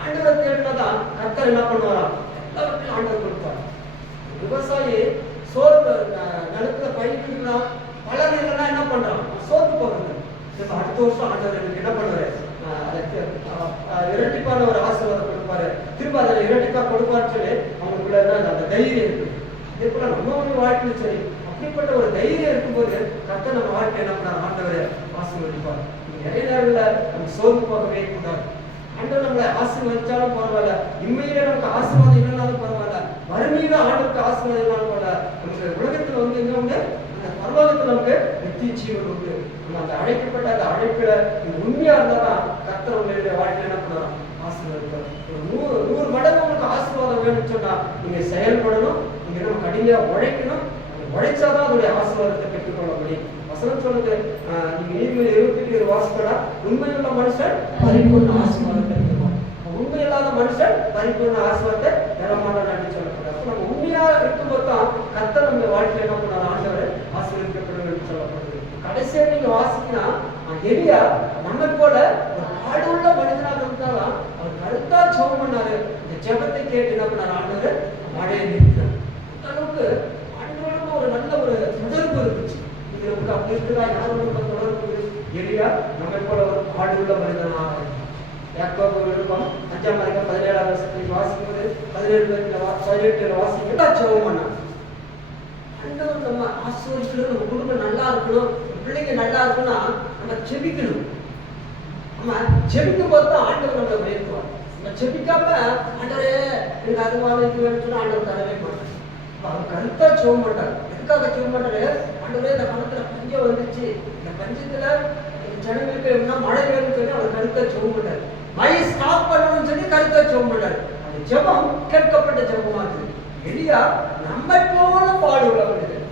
ஆண்டவரை தேடினாதான் கர்த்தர் என்ன பண்ணுவாரா? எல்லாருக்கும் ஆண்டவர் கொடுப்பார். விவசாயி சோறு நிலத்துல பயிர்லாம் பலன் இல்லைன்னா என்ன பண்றான்? சோறு போகிறது. அடுத்த வருஷம் ஆண்டவர் எனக்கு என்ன பண்ணுவாரு? இரட்டிப்பான ஒரு ஆசீர்வாதம் கொடுப்பாரு, திரும்ப அதை இரட்டிப்பா கொடுப்பாருன்னு சொல்லி அவங்களுக்குள்ள அந்த தைரியம் இருக்கு. இதே போல நம்ம வாழ்க்கையும் சரி, அப்படிப்பட்ட ஒரு தைரியம் இருக்கும்போது கர்த்தர் நம்ம வாழ்க்கை என்ன பண்ணார்? ஆண்டவரை ஆசீர்வதிப்பார். நிறைய நேரங்கள்ல நமக்கு சோர்ந்து போகவே கூடாது. ஆண்டவர் நம்மளை ஆசீர்வதிச்சாலும் பரவாயில்ல, இம்மையில நமக்கு ஆசீர்வாதம் இல்லைனாலும் பரவாயில்ல, வறுமையில ஆண்டவருக்கு ஆசீர்வாதம் இல்லைனாலும் பரவாயில்ல, நமக்கு உலகத்துல வந்து என்ன உண்டு? அந்த பரலோகத்துல நமக்கு நித்திய ஜீவன் உண்டு. நம்ம அந்த அழைக்கப்பட்ட அந்த அழைப்புல உண்மையா இருந்தாதான் கர்த்தர் உங்களுடைய வாழ்க்கையில என்ன பண்ணலாம்? ஆசீர்வதிப்பார். ஒரு 100 மடங்கு உங்களுக்கு ஆசீர்வாதம் வேணும்னு சொன்னா நீங்க செயல்படணும், நீங்க நம்ம கடுமையா உழைக்கணும். உழைச்சாதான் அதோடைய ஆசீர்வாதத்தை பெற்றுக்கொள்ள முடியும். வசனம் சொல்லுது, நீங்க நீதிமொழி 28 வாசிப்படா, உண்மையுள்ள மனுஷன் பரிபூர்ண ஆசீர்வாதத்தை பெற்றுக்கணும். உண்மை இல்லாத மனுஷன் பரிபூர்ண ஆசீர்வாதத்தை பெறமாட்டான் என்று சொல்லப்படுது. அப்ப நம்ம உண்மையா இருக்கும்போது தான் கர்த்தர் நம்ம வாழ்க்கையில என்ன பண்ணார்? ஆண்டவர் ஆசீர்வதிக்கப்படும் என்று சொல்லப்படுது. கடைசியா நீங்க வாசிக்கினா எலியா நம்ம போல ஒரு ஆடுள்ள மனிதனாக இருந்தாலும் அவர் கருத்தா ஜெபம் பண்ணாரு. இந்த ஜெபத்தை கேட்டு என்ன பண்ணார்? ஆண்டவர் மழையை நிறுத்தினார். அந்த அளவுக்கு ஆண்டவரோட ஒரு நல்ல ஒரு தொடர்பு இருந்துச்சு. இது நமக்கு அப்படி இருக்குதா? யாரோட தொடர்பு? எலியா நம்ம போல ஒரு ஆடுள்ள மனிதனாக யாக்கோபு விருப்பம் 5ஆம் அதிகாரம் 17ஆம் வசனத்தில் வாசிக்கும்போது 17 வாசிக்க ஜெபம் பண்ணார். ஆண்டவர் நம்ம ஆசீர்வதிக்கணும், நம்ம குடும்பம் நல்லா இருக்கணும், பிள்ளைங்க நல்லா இருக்குன்னா நம்ம ஜெபிக்கணும். நம்ம ஜெபிக்கும் போது தான் ஆண்டவர் நம்மளை உயர்த்துவார். நம்ம ஜெபிக்காம ஆண்டவரே எனக்கு அதுவாக இது வேணும்னு சொன்னா ஆண்டவர் தரவே மாட்டார். அவர் கருத்தா ஜெபம் மாட்டார். எதுக்காக ஜெபம் மாட்டாரு? ஆண்டவரே இந்த காலத்துல பஞ்சம் வந்துச்சு, இந்த பஞ்சத்துல ஜனங்களுக்கு எப்படின்னா மழை வேணும்னு சொல்லி அவர் கருத்தா ஜெபம் மாட்டார். மழை ஸ்டாப் பண்ணணும்னு சொல்லி கருத்தா ஜெபம் மாட்டார். அந்த ஜெபம் கேட்கப்பட்ட ஜெபமா இருக்கு. எலியா நம்மை போல பாடுள்ளவர்கள்,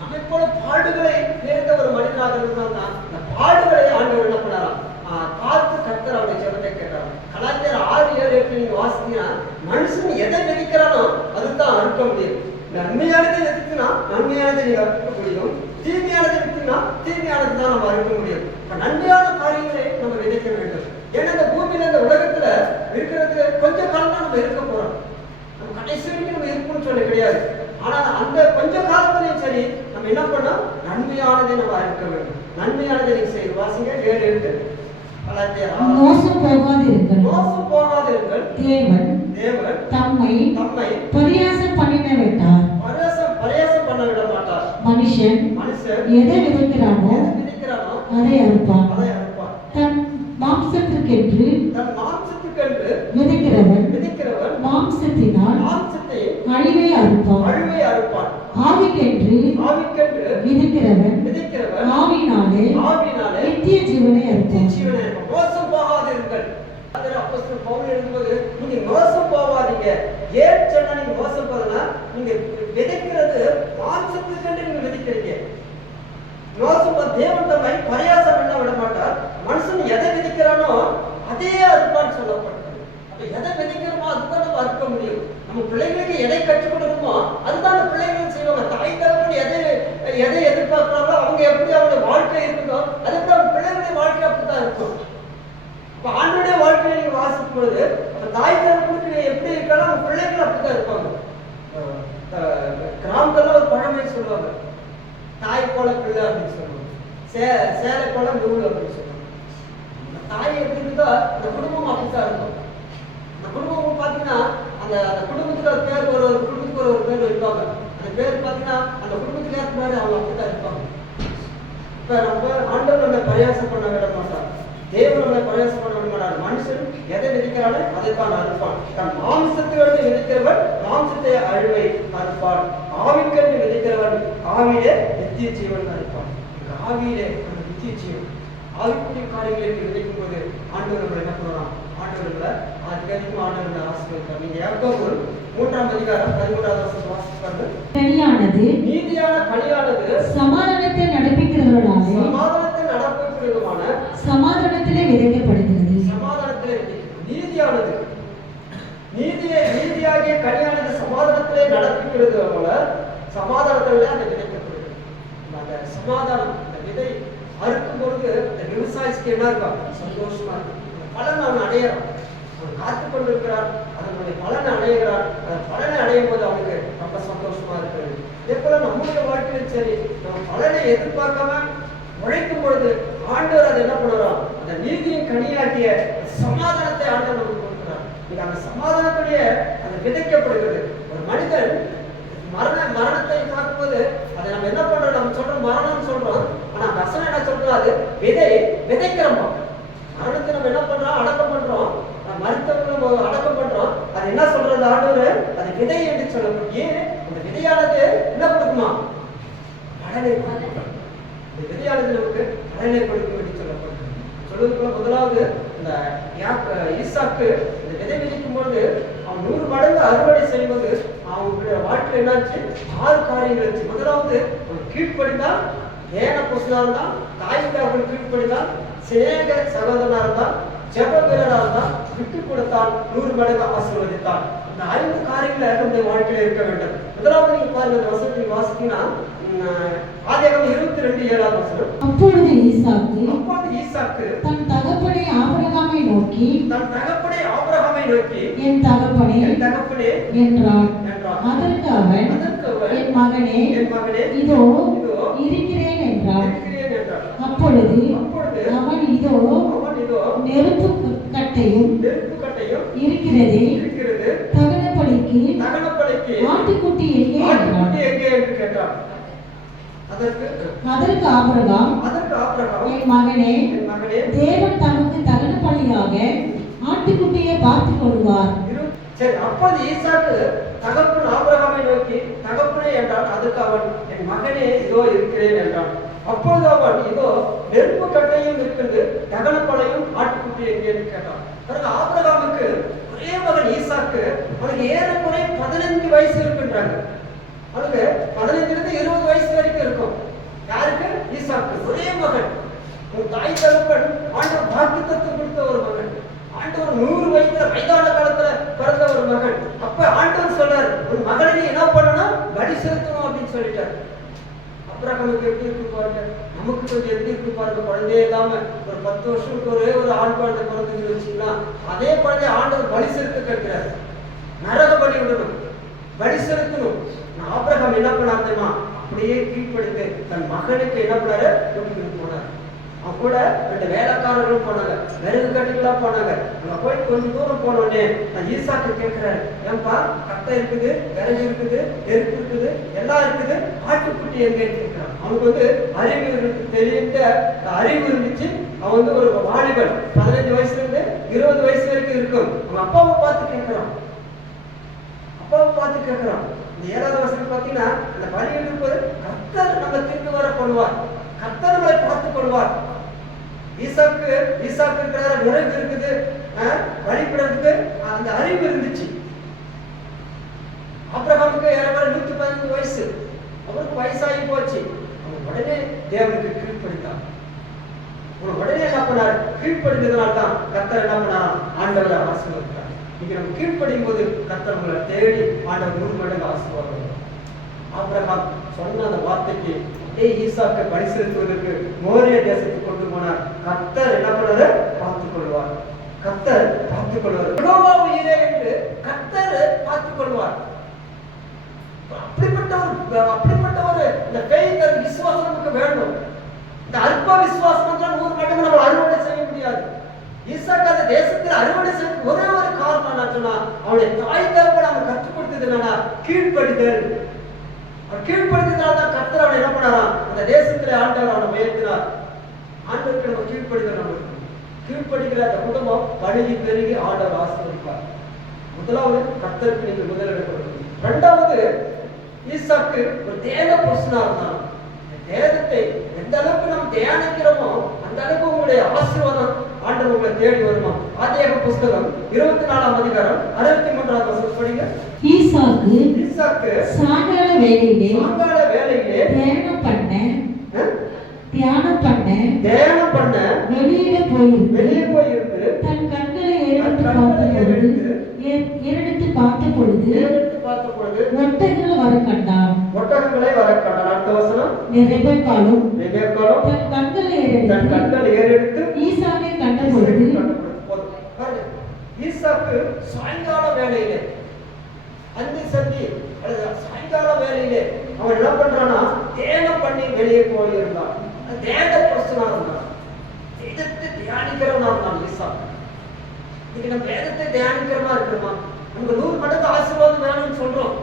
நம்மை போல பாடுகளை நிறைந்த ஒரு மனிதனாக இருந்தால்தான் இந்த பாடுகளை ஆண்டவர் என்ன பண்ணாராம்? பார்த்து கர்த்தர் அவருடைய ஜெபத்தை கேட்டார். கலாச்சார 6:7 நீங்க வாசித்தீங்கன்னா, மனுஷன் எதை விதிக்கிறானோ அதுதான் அறுக்க முடியும். நன்மையானதை எதிர்த்துனா நன்மையானதை நீங்க அறுக்க முடியும், தீமையானதை விட்டுனா தீமையானது தான் நம்ம அறுக்க முடியும். நன்மையான காரியங்களை நம்ம விதைக்க வேண்டும். ஏன்னா இந்த பூமியில இந்த உலகத்துல இருக்கிறது கொஞ்ச காலம் தான் நம்ம இருக்க போறோம். கடைசி வரைக்கும் நம்ம இருக்கும்னு சொல்ல கிடையாது. ஆனா அந்த கொஞ்ச காலத்திலையும் சரி நம்ம என்ன பண்ணோம்? நன்மையானதை நம்ம இருக்க வேண்டும். நன்மையானதை நீங்க செய்து வாசிங்க. 7:8 மோசம் போகாதிருங்கள். தேவன் தம்மை பரியாசம் பண்ண விட மாட்டார். மனுஷன் எதை விதைக்கிறானோ அதை அறுப்பான். தன் மாம்சத்திற்கென்று விதைக்கிறவன் மாம்சத்தினால் அழிவை அறுப்பான். ஆவிக்கென்று விதைக்கிறவன் ஆவியினாலே நித்திய ஜீவனை அறுப்பான். மோசம் போகாதிருங்கள். அப்போஸ்தலர் பவுல் எழுதும்போது நீங்க மோசம் போவாதீங்க. ஏன் சொன்னா நீங்க மோசம் போறதுன்னா, நீங்க விதைக்கிறது மாம்சத்துக்கு நீங்க விதைக்கிறீங்க. மோசம் தேவன் தம்மை பரியாசம் பண்ண விட மாட்டார். மனுஷன் எதை விதைக்கிறானோ அதே அறுப்பான்னு சொல்லப்பட்டது. அப்ப எதை விதைக்கிறோமோ அதுதான் நம்ம அறுக்க முடியும். நம்ம பிள்ளைகளுக்கு எதை கற்றுக் கொடுக்கணுமோ அதுதான் அந்த பிள்ளைகளும் செய்வாங்க. தாய் தகப்பன் எதை எதிர்பார்க்கிறாங்களோ அவங்க எப்படி அவங்களோட வாழ்க்கை இருக்குதோ அதுக்கு நம்ம பிள்ளைகளுடைய வாழ்க்கை அப்படித்தான் இருக்கும். இப்ப ஆண்டுடைய வாழ்க்கையை நீங்க வாசிக்கும் பொழுது அப்ப தாய் தகப்பனுக்கு எப்படி இருக்காலும் அவங்க பிள்ளைகள் அப்படித்தான் இருப்பாங்க. கிராமத்துல ஒரு பழமொழி சொல்லுவாங்க, தாய் போல பிள்ளை அப்படின்னு சொல்லுவாங்க, சேலை போல நூல் அப்படின்னு சொல்லுவாங்க. தாய் எப்படி இருந்தா அந்த குடும்பம் அப்படித்தான் இருக்கும். அந்த குடும்பம் பாத்தீங்கன்னா அந்த குடும்பத்துக்கு அது பேர் ஒரு குடும்பத்துக்கு ஒரு பேர் வைப்பாங்க. அந்த பேர் பாத்தீங்கன்னா அந்த குடும்பத்துக்கு ஏற்ற மாதிரி அவங்க அப்படித்தான் இருப்பாங்க. இப்ப நம்ம ஆண்டவர் நம்மளை பரியாசம் பண்ண விட மாட்டார். தேவன் நம்மளை பரியாசம் பண்ண விட மாட்டார். மனுஷன் எதை விதிக்கிறானோ அதை தான் அறுப்பான். தன் மாம்சத்தை விதிக்கிறவன் மாம்சத்தை அழிவை அறுப்பான். ஆவிக்கென்று விதிக்கிறவன் ஆவியிலே நித்திய ஜீவன் அறுப்பான். ஆவியிலே அந்த நித்திய ஜீவன் ஆவிக்குரிய காரியங்களை விதைக்கும் போது ஆண்டவர் நம்மளை என்ன பண்ணுறான்? ஆண்டவர்களை அதிகமாக ஆண்டவர்களை ஆசீர்வதிப்பார். நீங்க யாக்கோபு 3ஆம் அதிகாரம் 13வது வசனம் வாசிப்பார்கள். கனியானது நீதியான கனியானது சமாதானத்தை நடப்பிக்கிறவர்களாலே சமாதானத்தை நடப்பிக்கிறதுமான சமாதானத்திலே விதைக்கப்படுகிறது. சமாதானத்திலே விதைக்கிறது. நீதியானது நீதியாகிய கனியானது சமாதானத்திலே நடப்பிக்கிறது போல சமாதானத்திலே அந்த விதைக்கப்படுகிறது. அந்த சமாதானம் அந்த விதை அறுக்கும் பொழுது அந்த விவசாயிக்கு என்ன இருக்கும்? சந்தோஷமா இருக்கும். பலன் அவன் அடையிறான், அவன் காத்து கொண்டிருக்கிறான், அதனுடைய பலனை அடைகிறான். அந்த பலனை அடையும் போது அவனுக்கு ரொம்ப சந்தோஷமா இருக்கிறது. இதே போல நம்முடைய வாழ்க்கையிலும் சரி, நம்ம பலனை எதிர்பார்க்காம உழைக்கும் பொழுது ஆண்டவர் அதை என்ன பண்ணுறான்? அந்த நீதியின் கனியாக்கிய சமாதானத்தை ஆண்டவர் நமக்கு கொடுக்கிறார். அந்த சமாதானத்துடைய அந்த விதைக்கப்படுகிறது. ஒரு மனிதன் மரணத்தை பார்க்கும்போது அதை நம்ம என்ன பண்றோம்? நம்ம சொல்றோம் மரணம்னு சொல்றோம், ஆனா வசனம் என்ன சொல்றோம்? அது விதைக்கிறோம். மரணத்தை நம்ம என்ன பண்றோம்? அடக்கம் பண்றோம். மருத்துவ அடக்கம் பண்றோம். அது என்ன சொல்றது ஆண்டவர்? அது விதை என்று சொல்லப்படும். ஏன் அந்த விதையானது என்ன கொடுக்குமா? பலனை கொடுக்கும். இந்த விதையானது நமக்கு பலனை கொடுக்கும் என்று சொல்லப்படும். சொல்லுவதுக்குள்ள முதலாவது இந்த ஈசாக்கு இந்த விதை விதைக்கும் பொழுது அவன் 100 மடங்கு அறுவடை செய்வது அவங்களுடைய வாழ்க்கை என்னாச்சு? 6 காரியங்கள் இருந்துச்சு. முதலாவது அவன் கீழ்ப்படிந்தான், ஏன புசனா இருந்தான், தாய்க்கு அவன் கீழ்ப்படிந்தான், சிநேக சகோதரனா இருந்தான், ஜெப வீரனா இருந்தான், விட்டு கொடுத்தான், 100 மடங்கு ஆசீர்வதித்தான். இந்த 5 காரியங்களை நம்முடைய வாழ்க்கையில இருக்க வேண்டும். முதலாவது நீங்க பாருங்க, இந்த வசனத்தை வாசித்தீங்கன்னா ஆதியாகமம் 22:7 வசனம். அப்பொழுது ஈசாக்கு தன் தகப்பனை ஆபிரகாமை நோக்கி என் தகப்பனே என்றான். அதற்கு அவன் என் மகனே இதோ இருக்கிறேன் என்றான். அப்பொழுது அவன் இதோ நெருப்பு கட்டையும் இருக்கிறதே, தகனப்பலிக்கு ஆட்டுக்குட்டி எங்கே என்று கேட்டான். அதற்கு ஆபிரகாம் என் மகனே தேவன் தமக்கு தகன பலியாக ஆட்டுக்குட்டியை பார்த்துக் கொள்வார். சரி, அப்போது ஈசாக்கு தகப்பன் ஆபிரகாமை நோக்கி தகப்பனே என்றான். அதுக்கு அவன் என் மகனே இதோ இருக்கிறேன் என்றான். அப்பொழுது அவன் இதோ நெருப்பு கட்டையும் இருக்கிறது, தகன பலியும் ஆட்டுக்குட்டி எங்கே என்று கேட்டான். பிறகு ஆபிரகாமுக்கு ஒரே மகன் ஈசாக்கு, அவனுக்கு ஏறக்குறை 15 வயசு இருக்குன்றாங்க. அவனுக்கு 15 - 20 வயசு வரைக்கும் இருக்கும். யாருக்கு? ஈசாக்கு. ஒரே மகன். உன் தாய் தகப்பன் ஆண்டவர் பாக்கியத்தை கொடுத்த ஒரு மகன். ஆண்டவர் 100 வயதான காலத்துல பிறந்த ஒரு மகன். அப்ப ஆண்டவர் சொல்றாரு, உன் மகனை நீ என்ன பண்ணணும்? பலி செலுத்தணும் அப்படின்னு சொல்லிட்டாரு. ஆபிரகாமுக்கு எப்படி இருக்கு பாருங்க, நமக்கு கொஞ்சம் எப்படி இருக்கு பாருங்க. குழந்தையே இல்லாம ஒரு 10 வருஷத்துக்கு ஒரே ஒரு ஆண் குழந்தை பிறந்துன்னு வச்சுக்கலாம். அதே குழந்தை ஆண்டவர் பலி செலுத்த கேட்கிறார். நரக பலி விடணும், பலி செலுத்தணும். ஆபிரகாம் என்ன பண்ணா தெரியுமா? அப்படியே கீழ்ப்படிந்து தன் மகனுக்கு என்ன பண்ணாரு? போனார். அவன் கூட 2 வேலைக்காரர்களும் போனாங்க, விறகு கட்டிகளா போனாங்க. அங்க போய் கொஞ்சம் தூரம் போனோடனே நான் ஈசாக்கு கேட்கிறேன், ஏன்பா கட்டை இருக்குது, விறகு இருக்குது, நெருப்பு இருக்குது, எல்லாம் இருக்குது, ஆட்டுக்குட்டி எங்கன்னு கேட்கிறான். அவனுக்கு அறிவு தெரிந்த அறிவு இருந்துச்சு. அவன் ஒரு வாலிபன், 15 வயசுல இருந்து 20 வயசு வரைக்கும் இருக்கும். அவன் அப்பாவை பார்த்து கேட்கிறான். இந்த 7வது வசனம் பார்த்தீங்கன்னா, அந்த பலியில் இருப்பது கர்த்தர் நம்ம திரும்பி வர பண்ணுவார், கர்த்தர் நம்மளை பார்த்துக் கொள்வார். ஈசாக்கு இருக்கிறாரு, விறகு இருக்குது, வழிபடுறதுக்கு அந்த அறிவு இருந்துச்சு. ஆபிரகாமுக்கு ஏறக்குறைய 115 வயசு, அவருக்கு வயசாகி போச்சு. அவன் உடனே தேவனுக்கு கீழ்ப்படித்தான். உடனே என்ன பண்ணார்? கீழ்ப்படிந்ததுனால தான் கர்த்தர் என்ன பண்ணார்? ஆண்டவரை ஆசீர்வதித்தார். நீங்க நம்ம கீழ்ப்படியும் போது கர்த்தர் உங்களை தேடி ஆண்டவர் 100 மடங்கு ஆசீர்வாதம். ஆபிரகாம் சொன்ன அந்த வார்த்தைக்கு அப்படியே ஈசாக்கை பலி செலுத்துவதற்கு மோரியா தேசத்துக்கு கொண்டு போனார். கர்த்தர் என்ன பண்ணாரு? பார்த்துக் கொள்வார். கர்த்தர் பார்த்துக் கொள்வார். யெகோவா உயிரே என்று கர்த்தர் பார்த்துக் கொள்வார். அப்படிப்பட்ட ஒரு இந்த faith, அந்த விசுவாசம் நமக்கு வேணும். இந்த அல்ப விசுவாசம் என்றால் 100 மடங்கு நம்ம அறுவடை செய்ய முடியாது. ஈசாக்கு அந்த தேசத்தில் அறுவடை செய்ய ஒரே ஒரு காரணம் என்ன சொன்னா, அவனுடைய தாய் தகப்பன் அவன் கற்றுக் கொடுத்தது என்னன்னா கீழ்ப்படிதல். அவன் கீழ்ப்படித்ததால் தான் கர்த்தர் அவனை என்ன பண்ணாராம்? அந்த தேசத்திலே ஆண்டவர் அவனை உயர்த்தினார். ஆண்டவருக்கு நம்ம கீழ்ப்படிதல் நம்ம கீழ்ப்படிக்கிற அந்த குடும்பம் பழுகி பெருகி ஆண்டவர் ஆசீர்வதிப்பார். முதலாவது கர்த்தருக்கு நீங்கள் முதலிடம் கொடுக்கணும். இரண்டாவது, ஈசாக்கு ஒரு தேவ புருஷனா இருந்தான். வேதத்தை எந்த அளவுக்கு நாம் தியானிக்கிறோமோ அந்த அளவுக்கு உங்களுடைய ஆசீர்வாதம் ஆண்டவர் உங்களை தேடி வருமா. ஆதியாகம புஸ்தகம் 24ஆம் அதிகாரம் 63ஆவது வசனம் படிங்க. ஈசாக்கு சாயங்கால வேளையிலே தியானம் பண்ண வெளியே போயிருந்து தன் கண்களை ஏறெடுத்து பார்த்த பொழுது ஒட்டகங்களை வர கண்டான். அடுத்த வசனம், ரெபெக்காளும் தன் கண்களை ஏறெடுத்து ஈசாக்கை கண்ட பொழுது. ஈசாக்கு சாயங்கால வேளையிலே சாயங்கால வேளையிலே அவன் என்ன பண்றானா, தியானம் பண்ணி வெளியே போயிருந்தான். தேவ பிரச்சனா இருந்தான். வேதத்தை தியானிக்கிறவனா இருந்தான் ஈசாக்கு. இன்னைக்கு நம்ம வேதத்தை தியானிக்கிறமா இருக்கிறோமா? நமக்கு 100 மடங்கு ஆசீர்வாதம் வேணும்னு சொல்றோம்.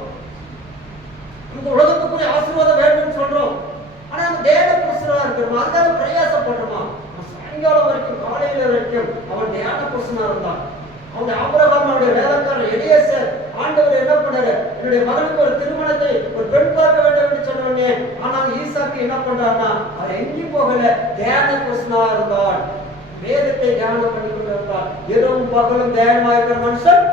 நமக்கு உலகத்துக்குரிய ஆசீர்வாதம் வேணும்னு சொல்றோம். ஆனா நம்ம தேவ பிரச்சனா இருக்கிறோமா? அதுக்காக பிரயாசப்படுறோமா? சாயங்காலம் வரைக்கும், காலையில வரைக்கும் அவன் தியான பிரச்சனா இருந்தான். அவனுடைய ஆபிரகாம், அவனுடைய வேலைக்காரன் எலியேசர், ஆண்டவர் என்ன பண்ணாரு? என்னுடைய மகனுக்கு ஒரு திருமணத்தை, ஒரு பெண் பார்க்க வேண்டும் என்று சொன்னோடனே, ஆனால் ஈசாக்கு என்ன பண்றாருன்னா, அவர் எங்கேயும் போகல, தியான பிரச்சனா இருந்தான். வேதத்தை தியானம் பண்ணி கொண்டிருந்தார். இரவும் பகலும் தியானமா இருக்கிற மனுஷன்.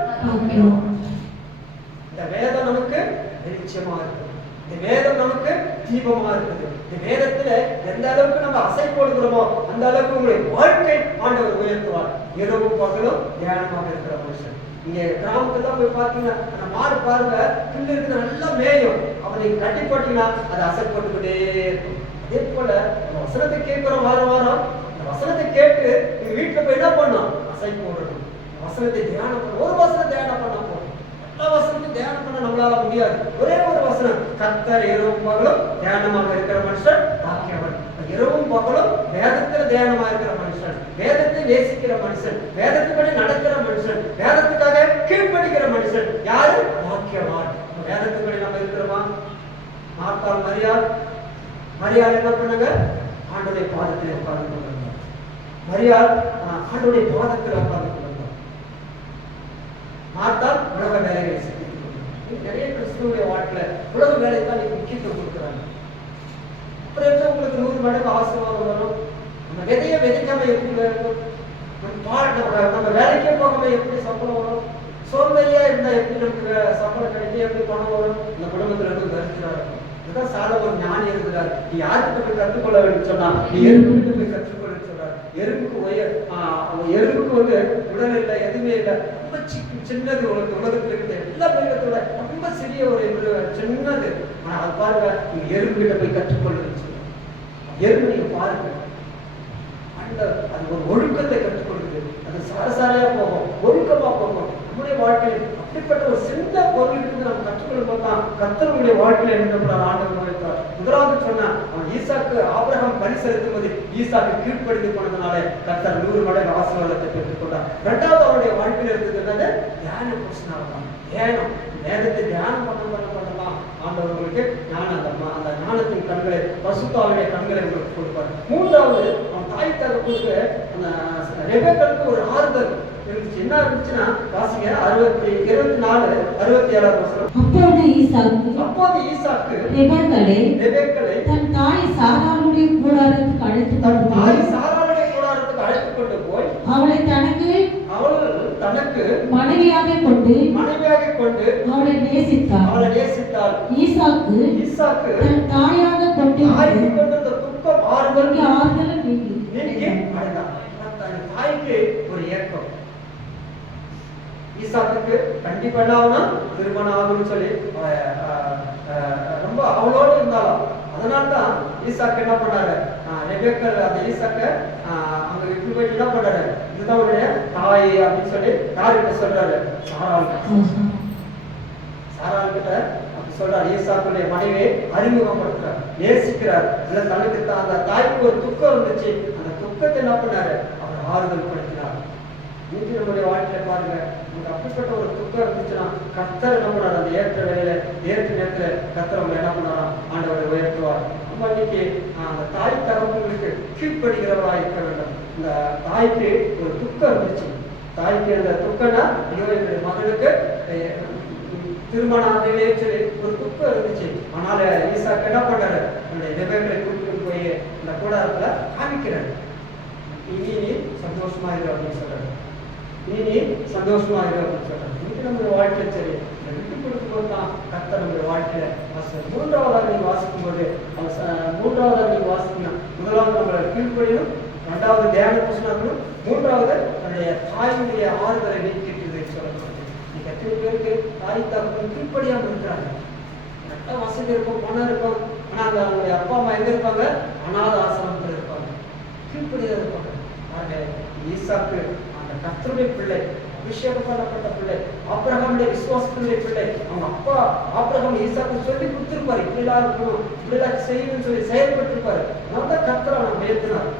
இந்த வேதம் நமக்கு வெளிச்சமா இருக்குது. இந்த வேதம் நமக்கு தீபமா இருக்குது. இந்த வேதத்துல எந்த அளவுக்கு நம்ம அசை போடுகிறோமோ அந்த அளவுக்கு உங்களுடைய வாழ்க்கை ஆண்டவர் உயர்த்துவார். இரவும் பகலும் தியானமாக இருக்கிற மனுஷன். நீங்க கிராமத்துல தான் போய் பாத்தீங்கன்னா அந்த மாடு பாருங்க, புல்லு இருக்கு, நல்லா மேயும். அவனை கட்டி போட்டீங்கன்னா அதை அசை போட்டுக்கிட்டே இருக்கும். அதே போல நம்ம வசனத்தை கேட்கிறோம், வாரம் வசனத்தை கேட்டு நீங்க வீட்டுல போய் என்ன பண்ணணும்? அசை போடணும். வசனத்தை தியானம் பண்ண, ஒரு வசனம் தியானம் பண்ண போதும். எல்லா வசனத்தையும் தியானம் பண்ண நம்மளால முடியாது. ஒரே ஒரு வசனம், கர்த்தர் இரவும் பகலும் தியானமாக இருக்கிற மனுஷன் பாக்கியவன். இரவும் பகலும் வேதத்துல தியானமா இருக்கிற மனுஷன், வேதத்தை நேசிக்கிற மனுஷன், வேதத்துப்படி நடக்கிற மனுஷன், வேதத்துக்காக கீழ்ப்படிக்கிற மனுஷன் யாரு? பாக்கியவான். வேதத்துப்படி நம்ம இருக்கிறோமா? மார்த்தாள் மரியாள் என்ன பண்ணுங்க? ஆண்டவருடைய பாதத்தில் உட்கார்ந்து கொண்டிருந்தார். மரியாள் ஆண்டவருடைய பாதத்தில் உட்கார்ந்து கொண்டிருந்தார். மார்த்தாள் உலக வேலைகளை செஞ்சு கொண்டிருந்தார். நிறைய கிறிஸ்துவனுடைய வாழ்க்கையில உலக வேலை தான் முக்கியத்துவம் கொடுக்குறாங்க. அப்புறம் உங்களுக்கு 100 மடங்கு ஆசீர்வாதம் வரும். நம்ம விதைய விதைக்காம எப்படி இருக்கும்? நம்ம வேலைக்கே போகாம எப்படி சம்பளம் வரும்? சோம்பேறியா இருந்தா எப்படி நமக்கு சம்பளம் கிடைக்கும்? எப்படி பணம் வரும்? இந்த குடும்பத்துல இருந்து தரிசிக்கிறாரு. இதுதான் சாலமோன் ஞானி இருக்கிறார். நீ யாருக்கு போய் கற்றுக்கொள்ள வேண்டும் சொன்னா, நீ எறும்புக்கு போய் கற்றுக்கொள்ள சொல்றாரு. எறும்புக்கு உடல் இல்லை, எதுவுமே இல்லை, ரொம்ப சின்னது. உலகத்துல இருக்கிற எல்லா மிருகத்தோட ரொம்ப சிறிய ஒரு சின்னது. ஆனா அது பாருங்க, நீங்க எறும்பு கிட்ட போய் கற்றுக்கொள்ளுன்னு சொல்லுங்க. எறும்பு நீங்க பாருங்க, அது ஒரு ஒழுக்கத்தை கற்றுக் கொடுக்குது. அது சாரசாரையா போகும், ஒழுக்கமா போகும். நம்முடைய வாழ்க்கையில் அப்படிப்பட்ட ஒரு சின்ன பொருள் இருந்து நம்ம கற்றுக்கொள்ளும் போது தான் கர்த்தர் உங்களுடைய வாழ்க்கையில என்ன ஆண்டவர் வைத்தார். முதலாவது சொன்னா, அவன் ஈசாக்கு ஆபிரகாம் பலி செலுத்தும் போது ஈசாக்கு கீழ்ப்படிந்து போனதுனால கர்த்தர் 100 மடங்கு ஆசீர்வாதத்தை பெற்றுக் கொண்டார். இரண்டாவது அவருடைய வாழ்க்கையில இருந்தது என்னது? தியான புருஷனாக தான். தியானம், வேதத்தை தியானம் பண்ணலாம். ஆண்டவர் உங்களுக்கு அந்த ஞானத்தின் கண்களை, பசுத்தாவுடைய கண்களை உங்களுக்கு கொடுப்பார். மூன்றாவது, அவன் தாய் தகப்பனுக்கு அந்த ரெபெக்காளுக்கு ஒரு ஆறுதல் இருந்துச்சு. என்ன இருந்துச்சுன்னா, வாசிங்க 24:67 வசனம். அப்போது ஈசாக்கு ரெபெக்காளை தன் தாய் சாராளுடைய கூடாரத்துக்கு அழைத்துக் கொண்டு போய் அவளை அவளை தனக்கு என்றால் ஈசாக்கு தன் தாயாக கொண்டிருந்த துக்கம் ஆறுதல் நீங்கி அடைந்தான். தன் தாய்க்கு ஒரு ஏக்கம். ஈசாக்கு கண்டிப்பா என்ன ஆகணும், திருமணம் ஆகும்னு சொல்லி ரொம்ப அவளோடு இருந்தாலும். அதனால்தான் ஈசாக்கு என்ன பண்ணாரு, ரெபெக்கா அந்த ஈசாக்க அங்க விட்டு போய் என்ன பண்ணாரு, இதுதான் உடைய தாய் அப்படின்னு சொல்லி யாருக்கிட்ட சொல்றாரு, சாராள் கிட்ட அப்படி சொல்றாரு. ஈசாக்குடைய மனைவியை அறிமுகப்படுத்துறார், நேசிக்கிறார். இல்ல தனக்கு அந்த தாய்க்கு ஒரு துக்கம் இருந்துச்சு, அந்த துக்கத்தை என்ன பண்ணாரு, அவர் ஆறுதல் படுத்தினார். இன்னைக்கு நம்முடைய வாழ்க்கையில பாருங்க, உங்களுக்கு அப்படிப்பட்ட ஒரு துக்கம் இருந்துச்சுன்னா கர்த்தர் என்ன பண்ணாரு, அந்த ஏற்ற வேலையில ஏற்ற நேரத்துல கர்த்தர் அவங்க என்ன பண்ணாராம், ஆண்டவரை உயர்த்துவார். நம்ம இன்னைக்கு அந்த தாய் தரப்புகளுக்கு கீழ்ப்படுகிறவரா இருக்க வேண்டும். இந்த தாய்க்கு ஒரு துக்கம் இருந்துச்சு, தாய்க்கு அந்த துக்கம்னா ஐயோ என்னுடைய மகளுக்கு திருமணம் ஆகலையே சொல்லி ஒரு துக்கம் இருந்துச்சு. அதனால ஈசாக்கு என்ன பண்ணாரு, என்னுடைய ரெபெக்காவை கூட்டிட்டு போய் இந்த கூடாரத்துல காமிக்கிறாரு. இனி நீ சந்தோஷமா இரு அப்படின்னு சொல்றாரு, இனி நீ சந்தோஷமா இரு அப்படின்னு சொல்றாரு. இன்னைக்கு நம்மளுடைய வாழ்க்கையில சரி விட்டு கொடுக்கும் போது தான் கர்த்தர் நம்முடைய வாழ்க்கையில மூன்றாவதாக நீங்க வாசிக்கும் போது மூன்றாவதாக நீங்க வாசிக்கணும். முதலாவது நம்மளை கீழ்ப்படியும், இரண்டாவது தியான புஸ்தகங்களும், மூன்றாவது நம்முடைய தாயுடைய ஆறுதலை நீக்கிட்டு சொல்லப்படுது. இன்னைக்கு எத்தனை பேருக்கு தாய் தகவல் கீழ்ப்படியாம இருக்கிறாங்க. நல்ல வசதி இருக்கும், பணம் இருக்கும், ஆனா அந்த அவங்களுடைய அப்பா அம்மா எங்க இருப்பாங்க, அநாத ஆசிரமத்தில் இருப்பாங்க, கீழ்ப்படியா இருப்பாங்க. ஈசாக்கு அந்த கர்த்தருடைய பிள்ளை, அபிஷேகம் பண்ணப்பட்ட பிள்ளை, ஆபிரகாமுடைய விசுவாசத்துடைய பிள்ளை. அவங்க அப்பா ஆபிரகாம் ஈசாக்கு சொல்லி கொடுத்திருப்பாரு, இப்படிலாம் இருக்கணும், இப்படிலாம் செய்யணும்னு சொல்லி செயல்பட்டிருப்பாரு. அதனால கர்த்தர் அவனை உயர்த்தினார்.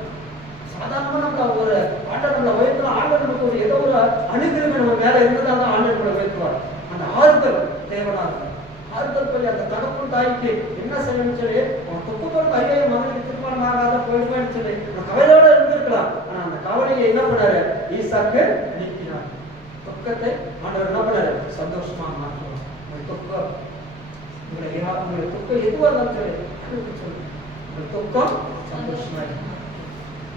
சாதாரணமா நம்ம ஒரு ஆண்டவர் நம்மளை உயர்த்தலாம், ஆண்டவர் நமக்கு ஒரு ஏதோ ஒரு அனுகிரகம் நம்ம மேல இருந்ததால் தான் ஆண்டவர் நம்மளை உயர்த்துவார். அந்த ஆறுதல் தேவனா இருக்கும். ஆறுதல் போய் அந்த தகப்பன் தாய்க்கு என்ன செய்யணும்னு சொல்லி அவன் துக்கப்படும் ஐயோ மகனுக்கு திருமணம் ஆகாத போயிடுவேன்னு சொல்லி கவலையோட இருந்திருக்கலாம். ஆனா அந்த கவலையை என்ன பண்ணாரு, ஈசாக்கு நீக்கினார். துக்கத்தை ஆண்டவர் என்ன பண்ணாரு, சந்தோஷமா மாற்றுவார். உங்க துக்கம் உங்களுடைய துக்கம் எதுவாக இருந்தாலும் சொல்லி உங்கள் துக்கம் சந்தோஷமா இருக்கு.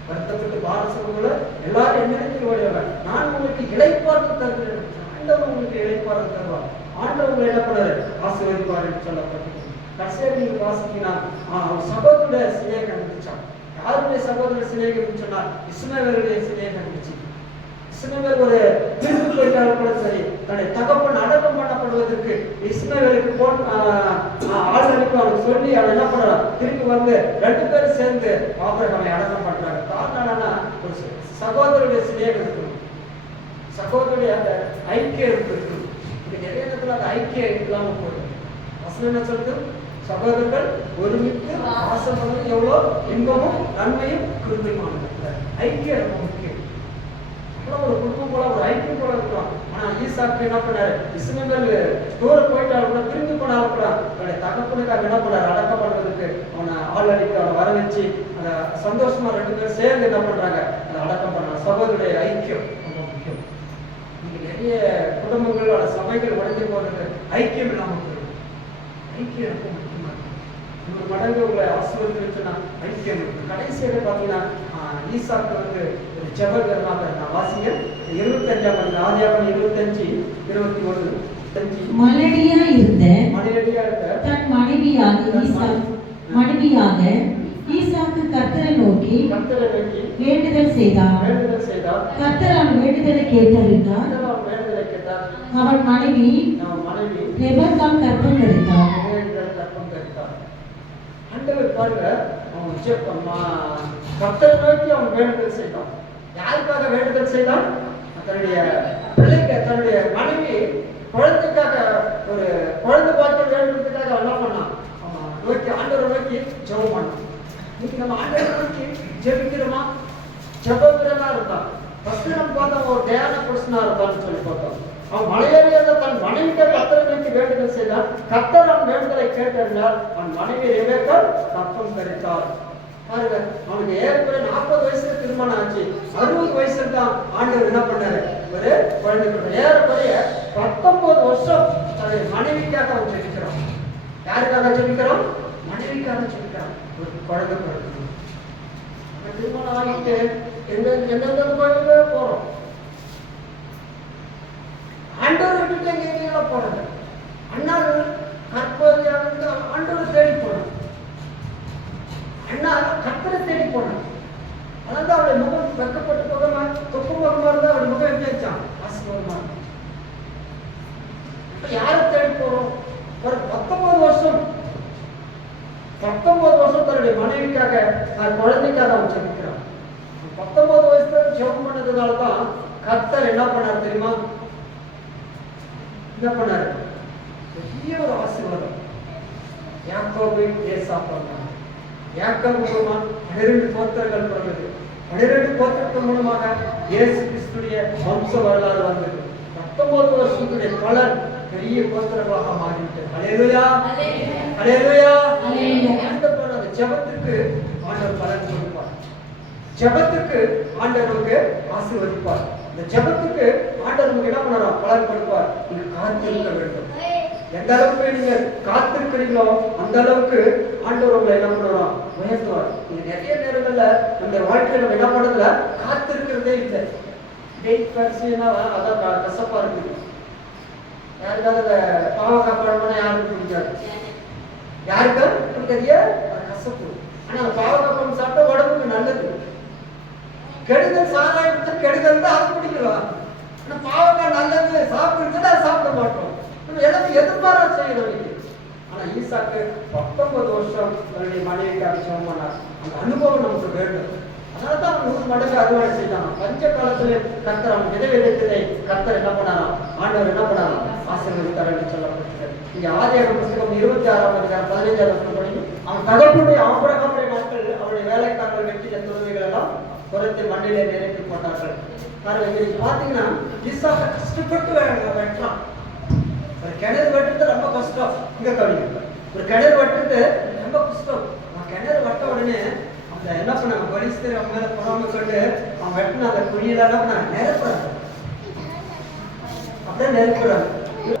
வருத்தப்பட்டு பாரசவங்கள எல்லாரும் என்னிடத்தில் ஓடுவாங்க, நான் உங்களுக்கு இளைப்பாறுதல் தருகிறேன். ஆண்டவர் உங்களுக்கு இளைப்பாறுதல் தருவார். ஆண்டவர் உங்களை என்ன பண்ணாரு, ஆசீர்வதிப்பார் என்று சொல்லப்பட்டது. கடைசியாக நீங்க வாசிக்கினா சகோதரனுடைய சிநேகம் இருந்துச்சான். யாருடைய சகோதரர் சிநேகம் சொன்னால் இஸ்மவேலுடைய சிநேகம் இருந்துச்சு. இஸ்மவேல் ஒரு திரும்பி போயிட்டாலும் கூட சரி, தன்னுடைய தகப்பன் அடக்கம் பண்ணப்படுவதற்கு இஸ்மவேலுக்கு ஆள் அனுப்பி அவனுக்கு சொல்லி அவன் என்ன பண்றான், திரும்பி வந்து 2 பேரும் சேர்ந்து ஆபிரகாமை அடக்கம் பண்றாங்க. காரணம் ஒரு சகோதரருடைய சிநேகம் இருக்கணும், சகோதரருடைய அந்த ஐக்கியம் இருக்கணும். இது நிறைய நேரத்தில் அந்த ஐக்கியம் இல்லாம போயிடும். வசனம் என்ன சொல்றது, சகோதரர்கள் ஒருமித்து வாசம் பண்ணது எவ்வளோ இன்பமும் நன்மையும் கிருபையுமானது. ஐக்கியம் ரொம்ப முக்கியம். ஒரு குடும்பம் போல ஒரு ஐக்கியம் போல இருக்கும். ஆனா ஈசாக்கு என்ன பண்ணாரு, இஸ்மவேல் தூர போயிட்டாலும் கூட திரும்பி போனாலும் கூட அவனுடைய தகப்பனுக்காக என்ன பண்ணாரு, அடக்கம் பண்ணுவதற்கு அவனை ஆள் அடித்து அவனை வர வச்சு அந்த சந்தோஷமா 2 பேரும் சேர்ந்து என்ன பண்றாங்க, அதை அடக்கம் பண்றாங்க. சகோதரருடைய ஐக்கியம் ரொம்ப முக்கியம். இங்க நிறைய குடும்பங்கள் சபைகள் உடைஞ்சு போறது ஐக்கியம் இல்லாம போயிடும். ஐக்கியம் ரொம்ப முக்கியமா இருக்கு. 100 மடங்கு உங்களை ஆசீர்வதிச்சுன்னா ஐக்கியம் இருக்கு. கடைசியாக பாத்தீங்கன்னா ஈசாக்கு வந்து ஒரு ஜெபகரமாக இருந்தான். வாசிங்க 25 ஆதியாகமம் 25:21. மலடியா இருந்த தன் மனைவியாக ஈசாக்கு கர்த்தரை நோக்கி வேண்டுதல் செய்தார். கர்த்தர் அவன் வேண்டுதலை கேட்டறிந்தார். அவன் மனைவி ரெபெக்கா கர்ப்பம் தரித்தார். பாருங்க, கர்த்தரை நோக்கி அவன் வேண்டுதல் செய்தான். யாருக்காக வேண்டுதல் செய்தான், தன்னுடைய பிள்ளைக்கு, தன்னுடைய மனைவி குழந்தைக்காக, ஒரு குழந்தை பார்த்து வேண்டுறதுக்காக அவன் என்ன பண்ணான், நோக்கி ஆண்டவரை நோக்கி ஜெபம் பண்ணான். இன்னைக்கு நம்ம ஆண்டவரை நோக்கி ஜெபிக்கிறோமா, ஜெபவீரனா இருந்தான். ஃபர்ஸ்ட் நம்ம பார்த்தோம் ஒரு தியான புருஷனா இருந்தான்னு சொல்லி பார்த்தோம். அவன் மலையேறிய தன் மனைவிக்கு கர்த்தரை நோக்கி வேண்டுதல் செய்தான். கர்த்தர் அவன் வேண்டுதலை கேட்டறிந்தார். அவன் மனைவி ரெபெக்கா கர்ப்பம் தரித்தார். பாருங்க, அவனுக்கு ஏற்கனவே 40 வயசுல திருமணம் ஆச்சு. 60 வயசுல தான் ஆண்டவர் என்ன பண்ணாரு, ஒரு குழந்தை கொடுத்தார். ஏறக்குறைய 19 வருஷம் தன்னுடைய மனைவிக்காக அவன் ஜெபிக்கிறான். யாருக்காக ஜெபிக்கிறான், மனைவிக்காக ஜெபிக்கிறான். ஒரு குழந்தை பிறகு திருமணம் ஆகிட்டு எந்தெந்த கோயிலுக்கு போறோம், ஆண்டவர் விட்டுட்டு எங்க போறாங்க. அண்ணாள் கற்பவதியாக ஆண்டவரை தேடி போனான். அண்ணா கர்த்தரை தேடி போனான். அதனால அவளுடைய முகம் வெக்கப்பட்ட முகமா தொப்பு முகமா இருந்தா அவருடைய முகம் எப்படி வச்சான்? ஆசீர்வாதமா. இப்ப யாரை தேடி போறோம்? ஒரு 19 வருஷம் தன்னுடைய மனைவிக்காக குழந்தைக்காக அவன் ஜெபிக்கிறான். 19 வயசுல ஜெபம் பண்ணதுனாலதான் கர்த்தர் என்ன பண்ணார் தெரியுமா? என்ன பண்ணாரு? பெரிய ஒரு ஆசீர்வாதம். யாக்கோபை ஏசாப்பாங்க. யாக்கோபு மூலமா 12 கோத்திரங்கள் பிறந்தது. 12 கோத்திரத்தின் மூலமாக இயேசு கிறிஸ்துடைய வம்ச வரலாறு வந்தது. 19 வருஷத்துடைய பலன் பெரிய கோத்திரங்களாக மாறிவிட்டது. ஹல்லேலூயா, ஹல்லேலூயா. அந்த ஜெபத்துக்கு ஆண்டவர் பலன் கொடுப்பார். ஜெபத்துக்கு ஆண்டவர் நமக்கு ஆசீர்வதிப்பார். இந்த ஜெபத்துக்கு ஆண்டவர் நமக்கு என்ன பண்ணாராம்? பலன் கொடுப்பார். நீங்க காத்திருக்க வேண்டும். எந்த அளவுக்கு நீங்க காத்திருக்கிறீங்களோ அந்த அளவுக்கு ஆண்டவர் உங்களை என்ன பண்ணுவாராம்? உயர்த்துவார். நீங்க நிறைய நேரங்கள்ல நம்ம வாழ்க்கையில நம்ம என்ன பண்றதுல காத்திருக்கிறதே இல்லை. வெயிட் பரிசுனா அதான் கசப்பா இருக்குது. யாருக்காவது பாவக்காய் பழம்னா யாருக்கு பிடிக்காது? யாருக்கா தெரிய கசப்பு. ஆனா அந்த பாவக்காய் பழம் சாப்பிட்டா உடம்புக்கு நல்லது. கெடுதல் சாராயத்தை கெடுதல் தான் அது பிடிக்கிறோம். ஆனா பாவக்காய் நல்லது சாப்பிடுறது அதை சாப்பிட மாட்டோம். நம்ம எல்லாத்தையும் எதிர்பாரா செய்யணும். ஆனா ஈசாக்கு 19 வருஷம் தன்னுடைய மனைவிக்காக ஜெபம் பண்ணார். அந்த அனுபவம் நமக்கு வேண்டும். அதனால்தான் அவன் 100 மடங்கு அறுவடை செய்தான். பஞ்ச காலத்துல கர்த்தர் அவன் விதை விதைத்ததை கர்த்தர் என்ன பண்ணாராம்? ஆண்டவர் என்ன பண்ணாராம்? ஆசீர்வதித்தார் என்று சொல்லப்பட்டிருக்கிறது. இங்க ஆதியாகமம் புத்தகம் 26ஆம் அதிகாரம் 15ஆம் வசனம் படிங்க. அவன் தகப்பனுடைய ஆபிரகாமுடைய மக்கள் அவருடைய வேலைக்காரர்கள் வெட்டின துறவிகள் எல்லாம் குறைத்து மண்ணிலே நிறைத்து போட்டார்கள். பாருங்க, இன்னைக்கு பாத்தீங்கன்னா ஈசாக்கு கஷ்டப்பட்டு வெட்டுறான். ஒரு கிணறு வெட்டுறது ரொம்ப கஷ்டம். இங்க கவனிங்க, ஒரு கிணறு வெட்டுறது ரொம்ப கஷ்டம். கிணறு வெட்ட உடனே அந்த என்ன பண்ணாங்க? பரிசுத்தர் அவங்க மேல பொறாமை கொண்டு அவன் வெட்டின அந்த குழியில என்ன பண்ணாங்க? நெருப்புறாங்க. அப்படியே நெருப்புறாங்க.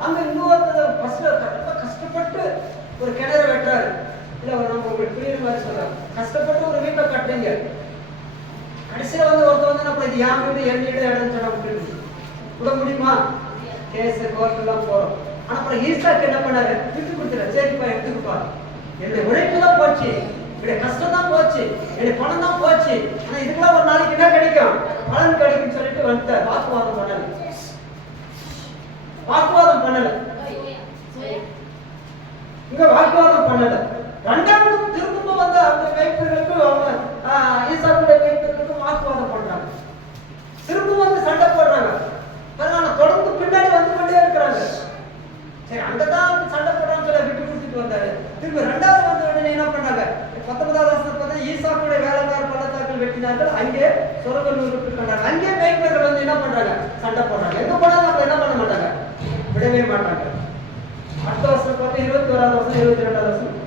அங்க இன்னொருத்தர் கஷ்டப்பட்டு ஒரு கிணறு வெட்டுறாரு. இல்ல நம்ம உங்களுக்கு புரியுற மாதிரி சொல்றோம். கஷ்டப்பட்டு ஒரு வீட்டை கட்டுறீங்க. கடைசியில ஒருத்தர் வந்து நம்ம இது என் வீடு என் வீடு இடம்னு சொன்னா விட முடியுமா? கேஸ் கோர்ட்டெல்லாம் போறோம். ஆனா அப்புறம் ஈசாக்கு என்ன பண்ணாரு? விட்டு கொடுத்துற. சரிப்பா எடுத்துக்குப்பா, என்னுடைய உழைப்பு தான் போச்சு, என்னுடைய கஷ்டம் தான் போச்சு, என்னுடைய பணம் தான் போச்சு, ஆனா இதுக்கெல்லாம் ஒரு நாளைக்கு என்ன கிடைக்கும்? பலன் கிடைக்கும் சொல்லிட்டு வந்துட்ட. வாக்குவாதம் பண்ணல. வாக்குவாதம் பண்ணல. இங்க வாக்குவாதம் பண்ணல. ரெண்டாவது திரும்ப வந்து அவங்க கைப்பர்களுக்கும் அவங்க ஈசாக்குடைய கைப்பர்களுக்கும் வாக்குவாதம் பண்றாங்க. திரும்ப வந்து சண்டை போடுறாங்க. தொடர்ந்து பின்னாடி வந்து கொண்டே இருக்கிறாங்க. சரி, அங்கதான் சண்டை போடுறான்னு சொல்ல விட்டு கொடுத்துட்டு வந்தாரு. திரும்ப ரெண்டாவது வந்த உடனே என்ன பண்ணாங்க? 19ஆம் வசனத்துல ஈசாக்குடைய வேலைக்கார பள்ளத்தாக்கள் வெட்டினார்கள். அங்கே சொரகல் விட்டுட்டாங்க. அங்கே கைப்பர்கள் வந்து என்ன பண்றாங்க? சண்டை போடுறாங்க. எங்க போனாலும் அவங்க என்ன பண்ண மாட்டாங்க? விடவே மாட்டாங்க. அடுத்த வசனம் பார்த்து 21ஆம் வசனம் 22ஆம் வசனம்.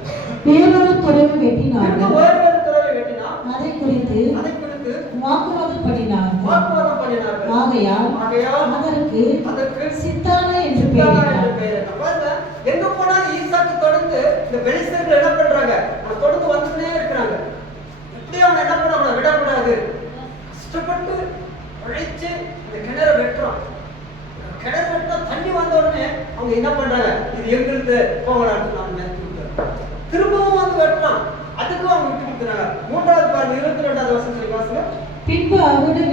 வேறொரு துறவி வெட்டினார்கள். வேறொரு துறவி வெட்டினார். அதை குறித்து வாக்குவாதம் பண்ணினார்கள். ஆகையால் அதற்கு சித்தான என்று பெயரிட்டார். எங்க போனாலும் ஈசாக்கு தொடர்ந்து இந்த பெலிஸ்தர்கள் என்ன பண்றாங்க? அவங்க தொடர்ந்து வந்துட்டே இருக்கிறாங்க. இப்படி அவங்க என்ன பண்ண விடக்கூடாது. கஷ்டப்பட்டு உழைச்சு இந்த கிணறு வெட்டுறோம். கிணறு வெட்டினா தண்ணி வந்த உடனே அவங்க என்ன பண்றாங்க? இது எங்களுக்கு போகலான்னு திரும்பவும் வந்து வெட்டுறான். அதுக்கும் அவங்க விட்டு கொடுத்துறாங்க. மூன்றாவது பாருங்க, 22ஆவது வசனம் வாசிங்க. பின்பு அவரிடம்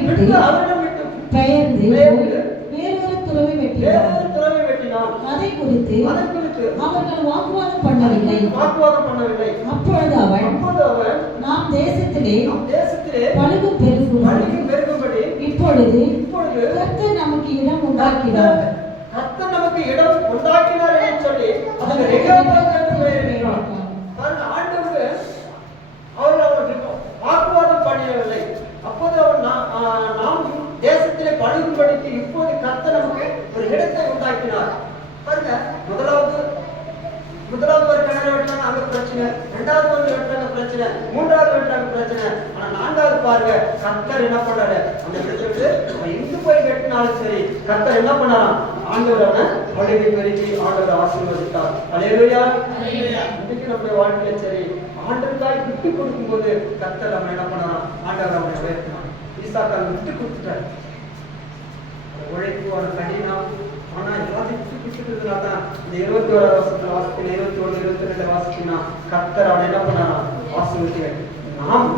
விட்டு பெயர்ந்து வேறொரு துறவி வெட்டினார். அதை குறித்து அவர்கள் வாக்குவாதம் பண்ணவில்லை. அப்பொழுது அவன் நாம் தேசத்திலே பழுகும் பெருகும்படி இப்பொழுது கர்த்தர் நமக்கு இடம் உண்டாக்கினார். கர்த்தர் நமக்கு இடம் உண்டாக்கினார் என்று சொல்லி அதற்கு பெயரிட்டார். ஆண்டவருக்கு அவர்கள் வாக்குவாதம் பண்ணவில்லை. அப்போது அவர் நாம் தேசத்திலே பழுகும்படிக்கு இப்போது கர்த்தர் நமக்கு ஒரு இடத்தை உண்டாக்கினார். பாருங்க, முதலாவது ஒரு கிணறு வெட்டாங்க, அங்க பிரச்சனை. இரண்டாவது ஒன்று வெட்டாங்க, பிரச்சனை. மூன்றாவது வெட்டாங்க, பிரச்சனை. ஆனா நான்காவது பாருங்க, கர்த்தர் என்ன பண்ணாரு? அந்த இடத்துக்கு எங்க போய் வெட்டினாலும் சரி, கர்த்தர் என்ன பண்ணாராம்? ஆண்டவர் அவனை பழுகை பெருக்கி ஆண்டவர் ஆசீர்வதித்தார். அல்லேலூயா. இன்னைக்கு நம்முடைய வாழ்க்கையில சரி, ஆண்டவருக்காய் விட்டு கொடுக்கும் போது கர்த்தர் அவனை என்ன பண்ணாராம்? ஆண்டவர் அவனை உயர்த்தினார். ஈசாக்கு விட்டு கொடுத்துட்டார். உழைப்பு, கடினம், ஆனா எல்லாத்தையும் விட்டு தான் இந்த 21 வருஷத்துல வாசிக்கணும், 21, 22 வாசிக்கணும்னா கர்த்தர் அவன் என்ன பண்ணாரா? ஆசீர்வதிக்கிறார். நாம்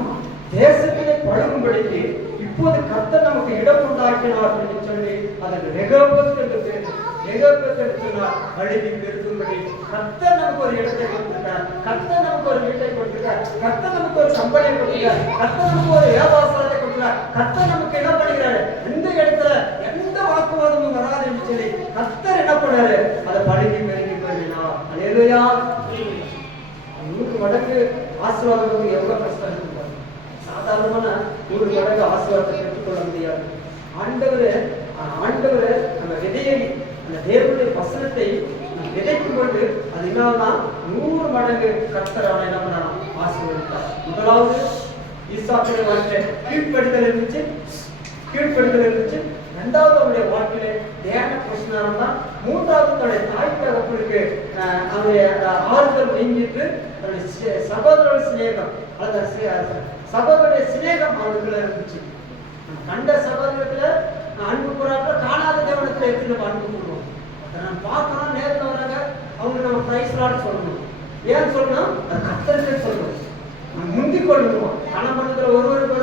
தேசத்திலே பழகும்படிக்கு இப்போது கர்த்தர் நமக்கு இடம் உண்டாக்கினார் அப்படின்னு சொல்லி அதற்கு ரெகோபத் என்று பேர். ரெகோபத் என்று சொன்னார் அழுகி பெருகும்படி. கர்த்தர் நமக்கு ஒரு இடத்தை கொடுத்திருக்கார், கர்த்தர் நமக்கு ஒரு வீட்டை கொடுத்திருக்கார், கர்த்தர் நமக்கு ஒரு சம்பளை கொடுத்திருக்கார், கர்த்தர் நமக்கு ஒரு வியாபாரத்தை கொடுத்திருக்கார், கர்த்தர் நமக்கு என்ன பண்ணுகிறாரு? இந்த இடத்துல எந்த வாக்குவாதமும் வராது என்று சொல்லி கர்த்தர் என்ன பண்ணாரு? அதை பழகி பெருகி போயிருந்தா. அல்லேலூயா. 100 மடங்கு ஆசீர்வாதம் எவ்வளவு கஷ்டம் இருக்கு. சாதாரணமான 100 மடங்கு ஆசீர்வாதத்தை பெற்றுக்கொள்ள முடியாது. ஆண்டவரே நம்ம விதையை, அந்த தேவனுடைய வசனத்தை விதைக்கும் பொழுது அது என்னன்னா 100 மடங்கு கர்த்தர் அவனை என்ன பண்ணான்? ஆசீர்வதித்தார். முதலாவது ஈசாக்குடைய வாழ்க்கையில கீழ்ப்படிதல் இருந்துச்சு. இரண்டாவது அவருடைய வாழ்க்கையில தியான கிருஷ்ணன் தான். மூன்றாவது தன்னுடைய தாய் தகப்பனுக்கு அவருடைய ஆறுதல் நீங்கிட்டு தன்னுடைய சகோதர சிநேகம், அந்த சகோதரனுடைய சிநேகம் அவர்களுக்குள்ள இருந்துச்சு. கண்ட சகோதரத்துல அன்பு கூறாங்க, காணாத தேவனத்துல எடுத்து அன்பு கூறுவோம். அதை நம்ம பார்க்கணும், நேரில் வராங்க, அவங்க நம்ம பிரைஸ் லார்ட் சொல்லணும். ஏன் சொல்லணும்? அது கர்த்தருக்கு சொல்லணும். முந்திக் கொள்ளணும். கணம் பண்ணுகிற ஒருவருக்கு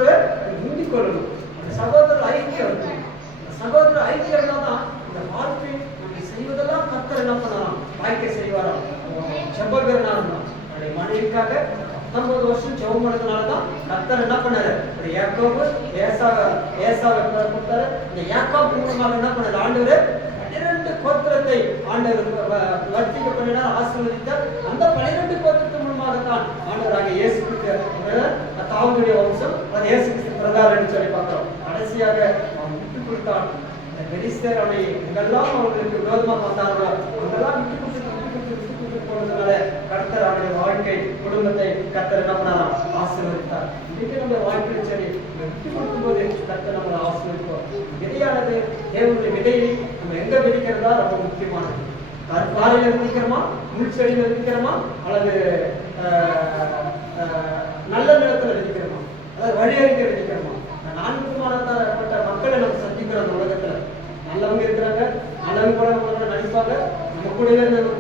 முந்திக் கொள்ளணும். அந்த சகோதரர் ஐக்கியம் இருக்கும். சகோதர ஐக்கியம் தான் இந்த வாழ்க்கை நம்ம செய்வதெல்லாம் கர்த்தர் என்ன பண்ணலாம்? வாய்க்கை செய்வாராம். செப்பகரனா இருந்தான். அவருடைய மனைவிக்காக 19 வருஷம் ஜெபம் பண்ணதுனாலதான் கர்த்தர் என்ன பண்ணாரு? யாக்கோபு ஏசாவை கொடுத்தாரு. இந்த யாக்கோபு மூலமாக என்ன பண்ணாரு? ஆண்டவர் 12 கோத்திரத்தை ஆண்டவர் வர்த்திக்க பண்ணினார், ஆசீர்வதித்தார். அந்த 12 கோத்திரத்தின் மூலமாக தான் ஆண்டவராக இயேசு கிறிஸ்து தாவீதுடைய வம்சம், அது இயேசு கிறிஸ்து பிரதார் என்று சொல்லி பார்க்கிறோம். கடைசியாக அவன் விட்டு கொடுத்தான். இந்த பெலிஸ்தர் அவனை எங்கெல்லாம் அவர்களுக்கு விரோதமாக வந்தார்களோ அங்கெல்லாம் விட்டு கொடுத்து போனதுனால கர்த்தர் அவருடைய வாழ்க்கை குடும்பத்தை கர்த்தர் என்ன பண்ணாராம்? ஆசீர்வதித்தார். இன்னைக்கு நம்ம வாழ்க்கையில் சரி விட்டு கொடுக்கும் போது கர்த்தர் நம்மளை ஆசீர்வதிப்போம். விதையானது தேவனுடைய விதையை நம்ம எங்க விதைக்கிறதா ரொம்ப முக்கியமானது. பாறையில விதைக்கிறோமா, முள் செடியில விதைக்கிறோமா, அல்லது நல்ல நிலத்துல விதைக்கிறோமா, அதாவது வழியறிக்க விதைக்கிறோமா? 4 விதமானப்பட்ட மக்களை நம்ம சந்திக்கிறோம் அந்த உலகத்துல. நல்லவங்க இருக்கிறாங்க, நல்லவங்க கூட நடிப்பாங்க, நம்ம கூட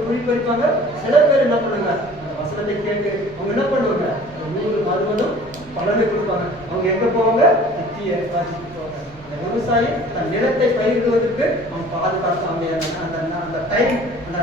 குழி பறிப்பாங்க. சில பேர் என்ன பண்ணுங்க? அந்த வசனத்தை கேட்டு அவங்க என்ன பண்ணுவாங்க? 100 மறுபதும் பலனை கொடுப்பாங்க. அவங்க எங்க போவாங்க? நித்திய ராஜ்யத்துக்கு போவாங்க. அந்த விவசாயி தன் நிலத்தை பயிரிடுவதற்கு அவன் பாதுகாப்பாங்க. அந்த டைம், அந்த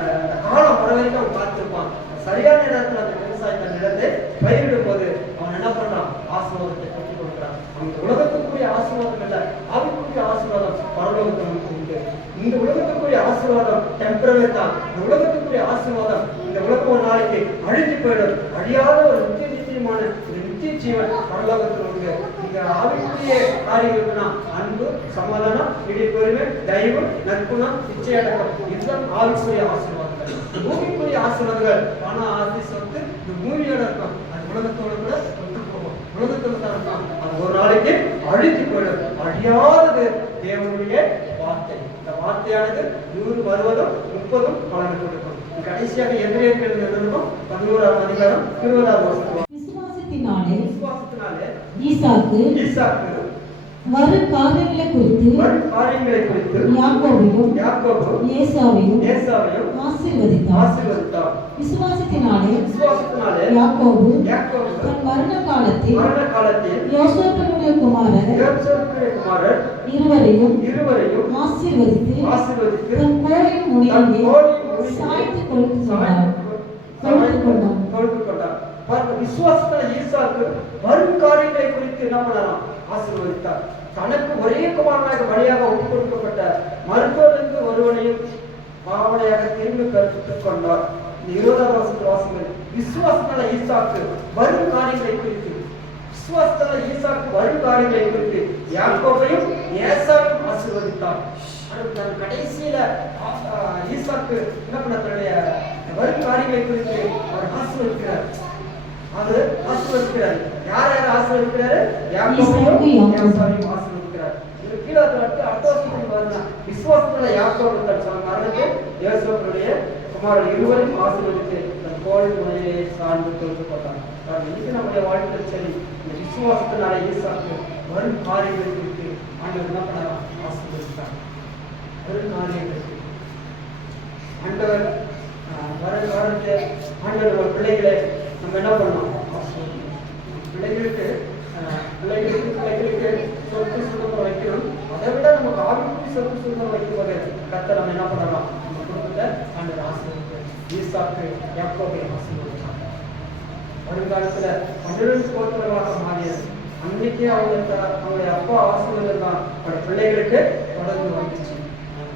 காலம் வர வரைக்கும் அவன் பார்த்துருப்பான். சரியான நேரத்தில் அந்த விவசாயி தன் நிலத்தை பயிரிடும் போது அவன் என்ன பண்றான்? ஆசீர்வாதத்தை பெற்றுக் கொடுக்கிறான். அந்த உலகத்துக்குரிய ஆசீர்வாதம் இல்ல, ஆவிக்குரிய ஆசீர்வாதம் பரலோகத்தில் நமக்கு உண்டு. இந்த உலகத்துக்குரிய ஆசீர்வாதம் டெம்பரரி தான். இந்த உலகத்துக்குரிய ஆசீர்வாதம் இந்த உலகம் ஒரு நாளைக்கு அழிஞ்சு போயிடும். அழியாத ஒரு நித்தியமான நித்திய ஜீவன் பரலோகத்தில் உண்டு. இங்க ஆவிக்குரிய காரியங்கள்னா அன்பு, சமாதானம், இடிப்பொருமை, தயவு, நற்குணம், இச்சையடக்கம், இதுதான் ஆவிக்குரிய ஆசீர்வாதங்கள். பூமிக்குரிய ஆசீர்வாதங்கள் பண, ஆசை, சொத்து இந்த பூமியோட இருக்கும். அது உலகத்தோட கூட ஒன்று போகும். உலகத்தோட தான் இருக்கும். அது ஒரு நாளைக்கு அழிஞ்சு போயிடும். அழியாதது தேவனுடைய வார்த்தை. இந்த வார்த்தையானது 100 வருவதும் 30 பலனை கொடுக்கும். கடைசியாக எபிரேயர்கள் நிறுவனம் 11ஆம் அதிகாரம் 20ஆவது வசனம். விசுவாசத்தினாலே ஈசாக்கு வரும் காரியங்களை குறித்து யாக்கோபையும் ஏசாவையும் ஆசீர்வதித்தார். விசுவாசத்தினாலே யாக்கோபு தன் மரண காலத்தில் யோசேப்பினுடைய குமாரர் இருவரையும் ஆசீர்வதித்து தன் கோலின் முனையிலே சாய்த்து கொண்டார். விசுவாசத்துல ஈசாக்கு வரும் காரியங்களை குறித்து என்ன பண்ணலாம்? ஆசீர்வதித்தார். தனக்கு ஒரே குமாரனாக வழியாக ஒப்புக் கொடுக்கப்பட்ட மருத்துவருக்கு ஒருவனையும் பாவனையாக திரும்பி பெற்றுக் கொண்டார். இந்த 20ஆவது வசனத்தில் வாசிங்கள். விசுவாசத்தால ஈசாக்கு வரும் காரியங்களை குறித்து யாக்கோபையும் ஏசாவையும் ஆசீர்வதித்தார். கடைசியில ஈசாக்கு என்ன பண்ண? தன்னுடைய வரும் காரியங்களை குறித்து அவர் ஆசீர்வதிக்கிறார். யார் ஆசீர்வதிக்கிறாரு? யாக்கோபையும் ஏசாவையும் ஆசீர்வதிக்கிறார். இது கீழே அடுத்த வருஷத்துக்கு பாருங்க. விசுவாசத்துல யாக்கோபு தன் மரணத்தை யோசேப்புடைய குமாரர் இருவரையும் ஆசீர்வதித்து தன் கோல் முனையை சார்ந்து கொடுக்கப்பட்டார். இன்னைக்கு நம்முடைய வாழ்க்கையில் சரி, இந்த விசுவாசத்தினால ஈசாக்கு வரும் காரியங்களை குறித்து ஆண்டவர் என்ன பண்ணலாம்? ஆசீர்வதித்தார். வரும் காரியங்களுக்கு ஆண்டவர் வரது ஆண்டவர் நம்ம பிள்ளைகளை நம்ம என்ன பண்ணலாம்? பிள்ளைகளுக்கு சொத்து சுதந்திரம் வைக்கணும். அதை விட நமக்கு ஆவிக்குரிய சொத்து சுதந்திரம் வைக்கும்போது கர்த்தர் நம்ம என்ன பண்ணலாம்? நம்ம குடும்பத்தை ஆண்டவர் ஆசீர்வதிப்பார். ஈசாக்கு யாக்கோபை ஆசீர்வதிச்சார். வருங்காலத்துல 12 கோத்திரங்களாக மாறியது. அன்னைக்கே அவங்களுடைய அப்பா ஆசீர்வாதம் தான் பிள்ளைகளுக்கு தொடர்ந்து வந்துச்சு.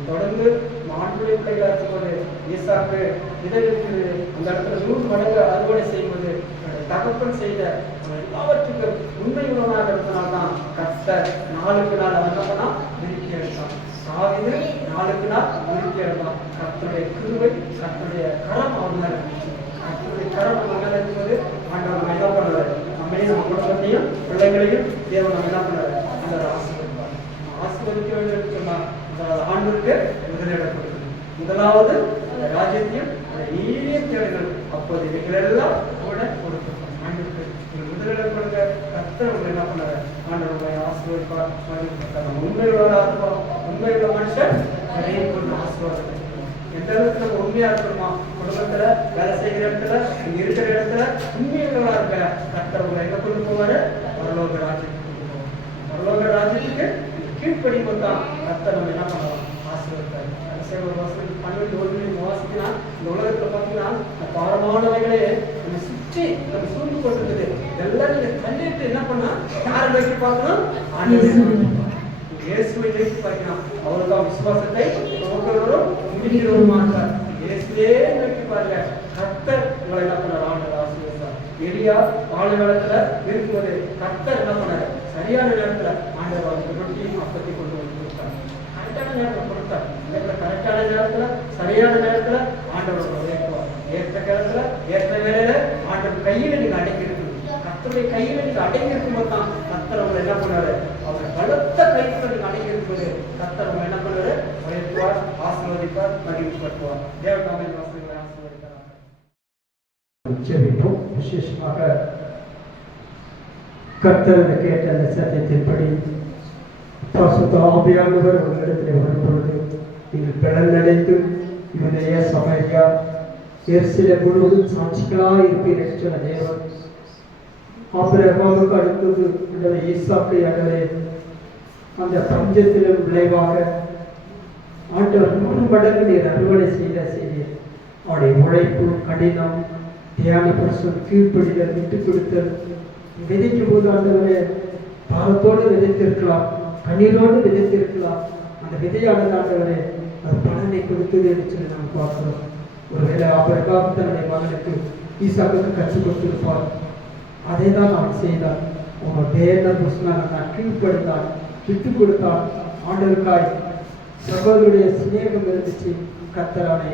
தொடர்ந்து ஆண்டுடைய பிள்ளைகளா இருக்கும்போது ஈசாக்கு விதைக்கு அந்த இடத்துல 100 மடங்கு அறுவடை செய்வது தகப்பன் செய்த எல்லாவற்றுக்கும் உண்மை உணவாக இருந்தனால்தான் கர்த்தர் நாளுக்கு நாள் அவன் என்ன பண்ணா விருத்தி எடுத்தான். சாவிது நாளுக்கு நாள் விருத்தி எடுத்தான். கர்த்தருடைய கிருபை, கர்த்தருடைய கரம் அவன் மேல இருந்துச்சு. கர்த்தருடைய கரம் நம்ம மேல இருக்கும்போது ஆண்டவர் என்ன பண்ணுவாரு? நம்மையும் நம்ம குடும்பத்தையும் பிள்ளைகளையும் தேவன் நம்ம என்ன பண்ணுவாரு? அந்த ஆசீர்வதிப்பார். ஆசீர்வதிக்க வேண்டும் சொன்னா அந்த ஆண்டுக்கு முதலிடம் கொடுக்கணும். முதலாவது அந்த ராஜ்யத்தையும் அந்த நீதிய தேவைகள் அப்போது இவைகளெல்லாம் கூட கொடுக்கணும். ஆண்டுக்கு முதலிடம் கொடுக்க கர்த்தர் என்ன பண்ணாரு? ஆண்டவருடைய ஆசீர்வதிப்பார். உண்மையுள்ளவராக இருப்போம். உண்மையுள்ள மனுஷன் நிறைய கொண்டு ஆசீர்வாதம். எந்த இடத்துல நம்ம உண்மையா இருக்கணுமா? குடும்பத்துல, வேலை செய்கிற இடத்துல, இங்க இருக்கிற இடத்துல உண்மையுள்ளவரா இருக்க கர்த்தர் உங்களை எங்க கொண்டு போவாரு? பரலோக ராஜ்யத்துக்கு கொண்டு போவார். பரலோக ராஜ்யத்துக்கு கீழ்ப்படியும் தான் கர்த்தர் நம்ம என்ன பண்ணலாம்? ஆசீர்வதிப்பார். ஒரு வசனம் 12 வாசிக்கினா இந்த உலகத்துல பாத்தீங்கன்னா பாரமானவைகளே நம்ம சுற்றி நம்ம சூழ்ந்து கொண்டிருக்குது. இதெல்லாம் நீங்க தள்ளிட்டு என்ன பண்ணா யாரை நோக்கி பார்க்கணும்? இயேசுவை நோக்கி பார்க்கணும். அவருதான் விசுவாசத்தை துவக்கிறவரும் முடிக்கிறவரும் மாட்டார். இயேசுவே நோக்கி பாருங்க. கர்த்தர் உங்களை என்ன பண்ணார்? ஆண்டவர் ஆசீர்வதித்தார். எலியா பாலைவனத்துல இருக்கும்போது கர்த்தர் என்ன பண்ணாரு? சரியான நேரத்துல ஆண்டவர் அவருக்கு ரொட்டியும் அப்பத்தையும் கொண்டு வந்து கொடுத்தார். கரெக்டான நேரத்துல கொடுத்தார். கரெக்டான நேரத்துல சரியான நேரத்துல ஆண்டவர் உயர்த்துவார். ஏற்ற நேரத்துல ஏற்ற வேலையில ஆண்டவர் கையில நீங்க அடங்கி இருக்கணும். கர்த்தருடைய கையில நீங்க அடங்கி இருக்கும்போது தான் கர்த்தர் அவங்க என்ன பண்ணாரு? அவங்க பலத்த கைக்குள்ள நீங்க அடங்கி இருக்கும்போது கர்த்தர் அவங்க என்ன பண்ணாரு? உயர்த்துவார், ஆசீர்வதிப்பார், மகிழ்ச்சிப்படுத்துவார். தேவனாமின் வாசல்களை ஆசீர்வதிக்கிறார். ஜெபிப்போம். விசேஷமாக கர்த்தர் கேட்ட அந்த சத்தியத்தின்படி பரிசுத்த ஆவியானவர் உங்களிடத்தில் வரும்பொழுது நீங்கள் பலனடைந்து யூதேயா, சமாரியா, எருசலேம் முழுவதும் சாட்சிகளாக இருப்பீர்கள் என்று சொன்ன தேவன் ஆபிரகாமுக்கு அடுத்தது ஈசாக்கை அந்த பஞ்சத்திலும் விளைவாக ஆண்டவர் 3 மடங்கு நீர் அறுவடை செய்த செய்தி அவருடைய உழைப்பு, கடினம், தியான பிரசம், கீழ்ப்படிதல், விட்டுக் கொடுத்தல், விதைக்கும் போது ஆண்டவரே பாரத்தோடு விதைத்திருக்கலாம், கண்ணீரோடு விதைத்திருக்கலாம். அந்த விதையானது ஆண்டவரே அது பலனை கொடுத்தது என்று சொல்லி நாம் பார்க்கிறோம். ஒருவேளை ஆபிரகாம் தன்னுடைய மகனுக்கு ஈசாக்குக்கு கற்றுக் கொடுத்திருப்பார். அதை தான் அவன் செய்தான். அவன் தேவன் புஸ்தகம் கீழ்ப்படுத்தான், விட்டுக் கொடுத்தான். ஆண்டவருக்காய் சகோதரருடைய சிநேகம் இருந்துச்சு. கர்த்தர் அவனை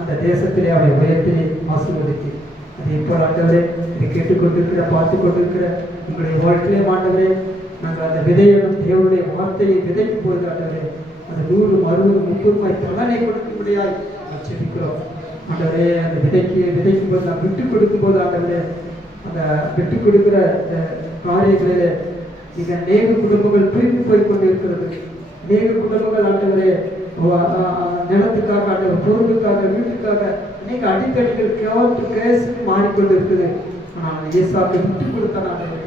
அந்த தேசத்திலே அவனை உயர்த்திலே ஆசீர்வதித்து அதே போல் ஆண்டவரே இதை கேட்டுக்கொண்டிருக்கிற, பார்த்து கொண்டிருக்கிற உங்களுடைய வாழ்க்கையிலே ஆண்டவரே நாங்கள் அந்த விதையிடம் தேவனுடைய வார்த்தையை விதைக்கும் போது ஆண்டவரே அந்த 100, 60, 30 பலனை கொடுக்கும்படியாய் செபிக்கிறோம். ஆண்டவரே அந்த விதைக்கும் போது நான் விட்டுக் கொடுக்கும் போது ஆண்டவரே அந்த விட்டுக் கொடுக்கிற காரியங்களிலே மிக அநேக குடும்பங்கள் பிரிந்து போய் கொண்டிருக்கிறது. அநேக குடும்பங்கள் ஆண்டவரே நிலத்துக்காக, ஆண்டவர் பொருளுக்காக, வீட்டுக்காக அநேக அடித்தடிகள் கேஸுக்கு மாறிக்கொண்டிருக்குது. ஆனால் ஈசாக்கு விட்டுக் கொடுத்தான் ஆண்டவரே.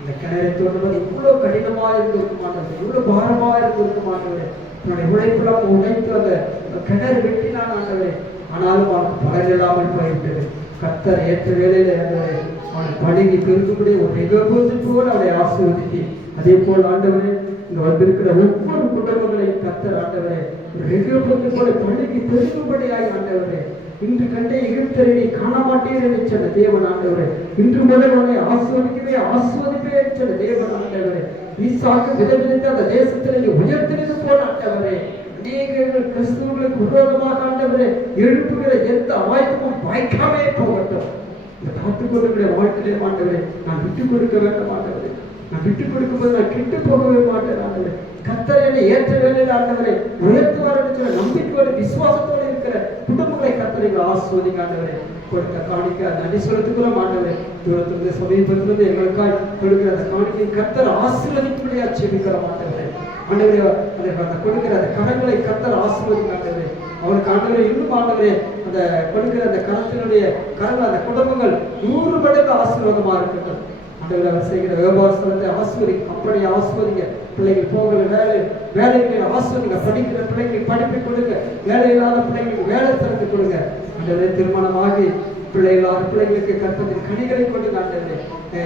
இந்த கிணறை தோன்றுவது இவ்வளவு கடினமாக இருந்திருக்க மாட்டது, இவ்வளவு பாரமாக இருந்திருக்க மாட்டது. என்னுடைய உழைப்பெல்லாம் உழைத்து அந்த கிணறு வெட்டினான் ஆண்டவரே. ஆனாலும் அவனுக்கு பலன் இல்லாமல் போய்விட்டது. கர்த்தர் ஏற்ற வேலையில அவனை பழகி பெருக்கும்படி ஒரு நிகழ்வு போல் அவனை ஆசீர்வதித்து அதே போல் ஆண்டவரே இங்க வந்திருக்கிற ஒவ்வொரு குடும்பங்களையும் கர்த்தர் ஆண்டவரே ஒரு நிகழ்வு போல பழகி பெருக்கும்படியாய் ஆண்டவரே இன்று கண்டே எகிப்தரை காண மாட்டேன் என்று சொன்ன தேவன் ஆண்டவரே இன்று முதல் அவனை ஆஸ்வதிப்பே சொன்ன தேவன் ஆண்டவரே ஈசாக்கு விதைத்து அந்த தேசத்தில் நீ உயர்த்தினது போல் ஆண்டவரே அநேகர்கள் கிறிஸ்துவர்களுக்கு விரோதமாக ஆண்டவரே எழுப்புகிற எந்த ஆயுதமும் வாய்க்காமே போகட்டும். இந்த காத்துக்கொள்ளுடைய வாழ்க்கையிலே ஆண்டவரே நான் விட்டுக் கொடுக்க வேண்டும் ஆண்டவரே. நான் விட்டுக் கொடுக்கும்போது நான் கிட்டு போகவே மாட்டேன் ஆண்டவரே. கர்த்தர் என்னை ஏற்ற வேலையில் ஆண்டவரை உயர்த்துவார் என்று சொல்ல நம்பிக்கையோடு விசுவாசத்தோடு இருக்கிற குடும்பங்களை கர்த்தரை ஆஸ்வதிக்க ஆண்டவரே. கொடுத்த காணிக்க நன்றி செலுத்துகிறோம் ஆண்டவரே. தூரத்திலிருந்து சமீபத்திலிருந்து எங்களுக்காய் கொடுக்கிற அந்த காணிக்கை கர்த்தர் ஆசீர்வதிக்கும்படியாக செபிக்கிறோம் ஆண்டவரே. ஆண்டவரே அந்த கொடுக்கிற அந்த கரங்களை கர்த்தர் ஆசீர்வதிங்க ஆண்டவரே. அவனுக்கு ஆண்டவரே இன்னும் ஆண்டவரே அந்த கொடுக்கிற அந்த கரத்தினுடைய கரங்கள் அந்த குடும்பங்கள் 100 மடங்கு ஆசீர்வாதமா இருக்கட்டும். ஆண்டவரே அவர் செய்கிற வியாபாரத்தை ஆசீர்வதிங்க, அப்படி ஆசீர்வதிங்க. பிள்ளைகள் போகிற வேலைகளை ஆசீர்வதிங்க. படிக்கிற பிள்ளைங்களுக்கு படிப்பை கொடுங்க. வேலை இல்லாத பிள்ளைங்களுக்கு வேலை திறந்து கொடுங்க. ஆண்டவரே திருமணமாகி பிள்ளைகளுக்கு கர்த்தரின் கனிகளை கொண்டு ஆண்டவரே.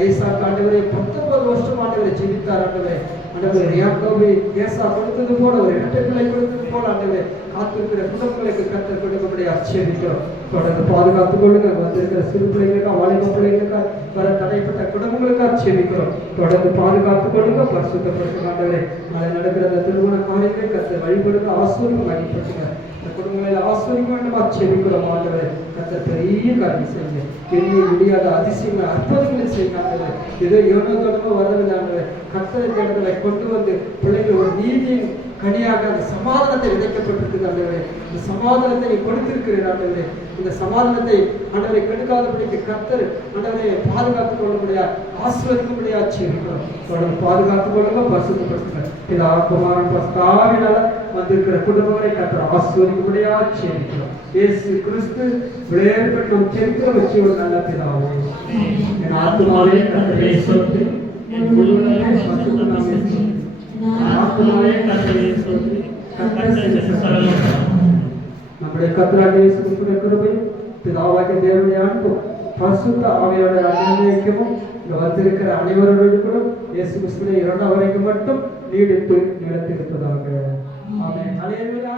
ஈசாக்கு ஆண்டவரே 19 வருஷம் ஆண்டவரை ஜீவித்தார் ஆண்டவரே. ஆண்டவரே யாக்கோபு ஏசா கொடுத்தது போல ஒரு இரட்டை பிள்ளை கொடுத்தது போல ஆண்டவரே காத்திருக்கிற குடும்பங்களுக்கு கர்த்தர் கொடுக்கக்கூடிய ஆச்சரிக்கிறோம். தொடர்ந்து பாதுகாத்துக் கொள்ளுங்க. வந்திருக்கிற சிறு பிள்ளைகளுக்கா வாலிப பிள்ளைகளுக்கா வர தடைப்பட்ட குடும்பங்களுக்கு ஆச்சரிக்கிறோம். தொடர்ந்து பாதுகாத்துக் கொள்ளுங்க. பரிசுத்தப்படுத்துங்க ஆண்டவரே. அதை நடக்கிற அந்த திருமண காரியங்களை கர்த்தர் வழிபடுங்க. ஆசீர்வாதம் வழிபடுத்துங்க. இந்த குடும்பங்களை ஆசீர்வதிக்க வேண்டும் ஆச்சரிக்கிறோம் ஆண்டவரே. கர்த்தர் பெரிய காரியம் செய்யுங்க. எண்ணி முடியாத அதிசயங்களை அற்புதங்களை செய்யுங்க ஆண்டவரே. ஏதோ யோனத்தோடமோ வரவில்லை ஆண்டவரே. கர்த்தர் இந்த இடத்துல கொண்டு வந்து பிள்ளைகள் ஒரு நீதியின் கனியாக அந்த சமாதானத்தை விதைக்கப்பட்டிருக்குது ஆண்டவரே. இந்த சமாதானத்தை நீ கொடுத்திருக்கிறீர் ஆண்டவரே. இந்த சமாதானத்தை ஆண்டவரை கெடுக்காதபடிக்கு கர்த்தர் ஆண்டவரை பாதுகாத்துக் கொள்ளக்கூடிய ஆசீர்வதிக்கும்படியா ஆச்சரிக்கிறோம். தொடர்ந்து பாதுகாத்துக் கொள்ளுங்க. பரிசுத்தப்படுத்துங்க. பிதா குமாரன் பரிசுத்தாவினால வந்திருக்கிற குடும்பங்களை கர்த்தர் ஆசீர்வதிக்கும்படியா ஆச்சரிக்கிறோம். இயேசு கிறிஸ்து விளையாட்டு நம் செலுத்த வச்சு ஒரு நல்ல பிதாவே. என் ஆத்துமாவே கர்த்தரை ஸ்தோத்திரி. என் முழுவதுமே பரிசுத்த நாமத்தை ஆத்துமாவே கர்த்தரை ஸ்தோத்திரி. நம்முடைய கர்த்தராகிய இயேசு கிறிஸ்துவின் கிருபை, பிதாவாகிய தேவனுடைய அன்பும் பரிசுத்த ஆவியானவருடைய அன்பிற்கும் இங்க வந்திருக்கிற அனைவரோடும் இயேசு கிறிஸ்துவின் 2 வரைக்கும் மட்டும் நீடித்து நிலைத்திருப்பதாக. ஆமென். ஹல்லேலூயா.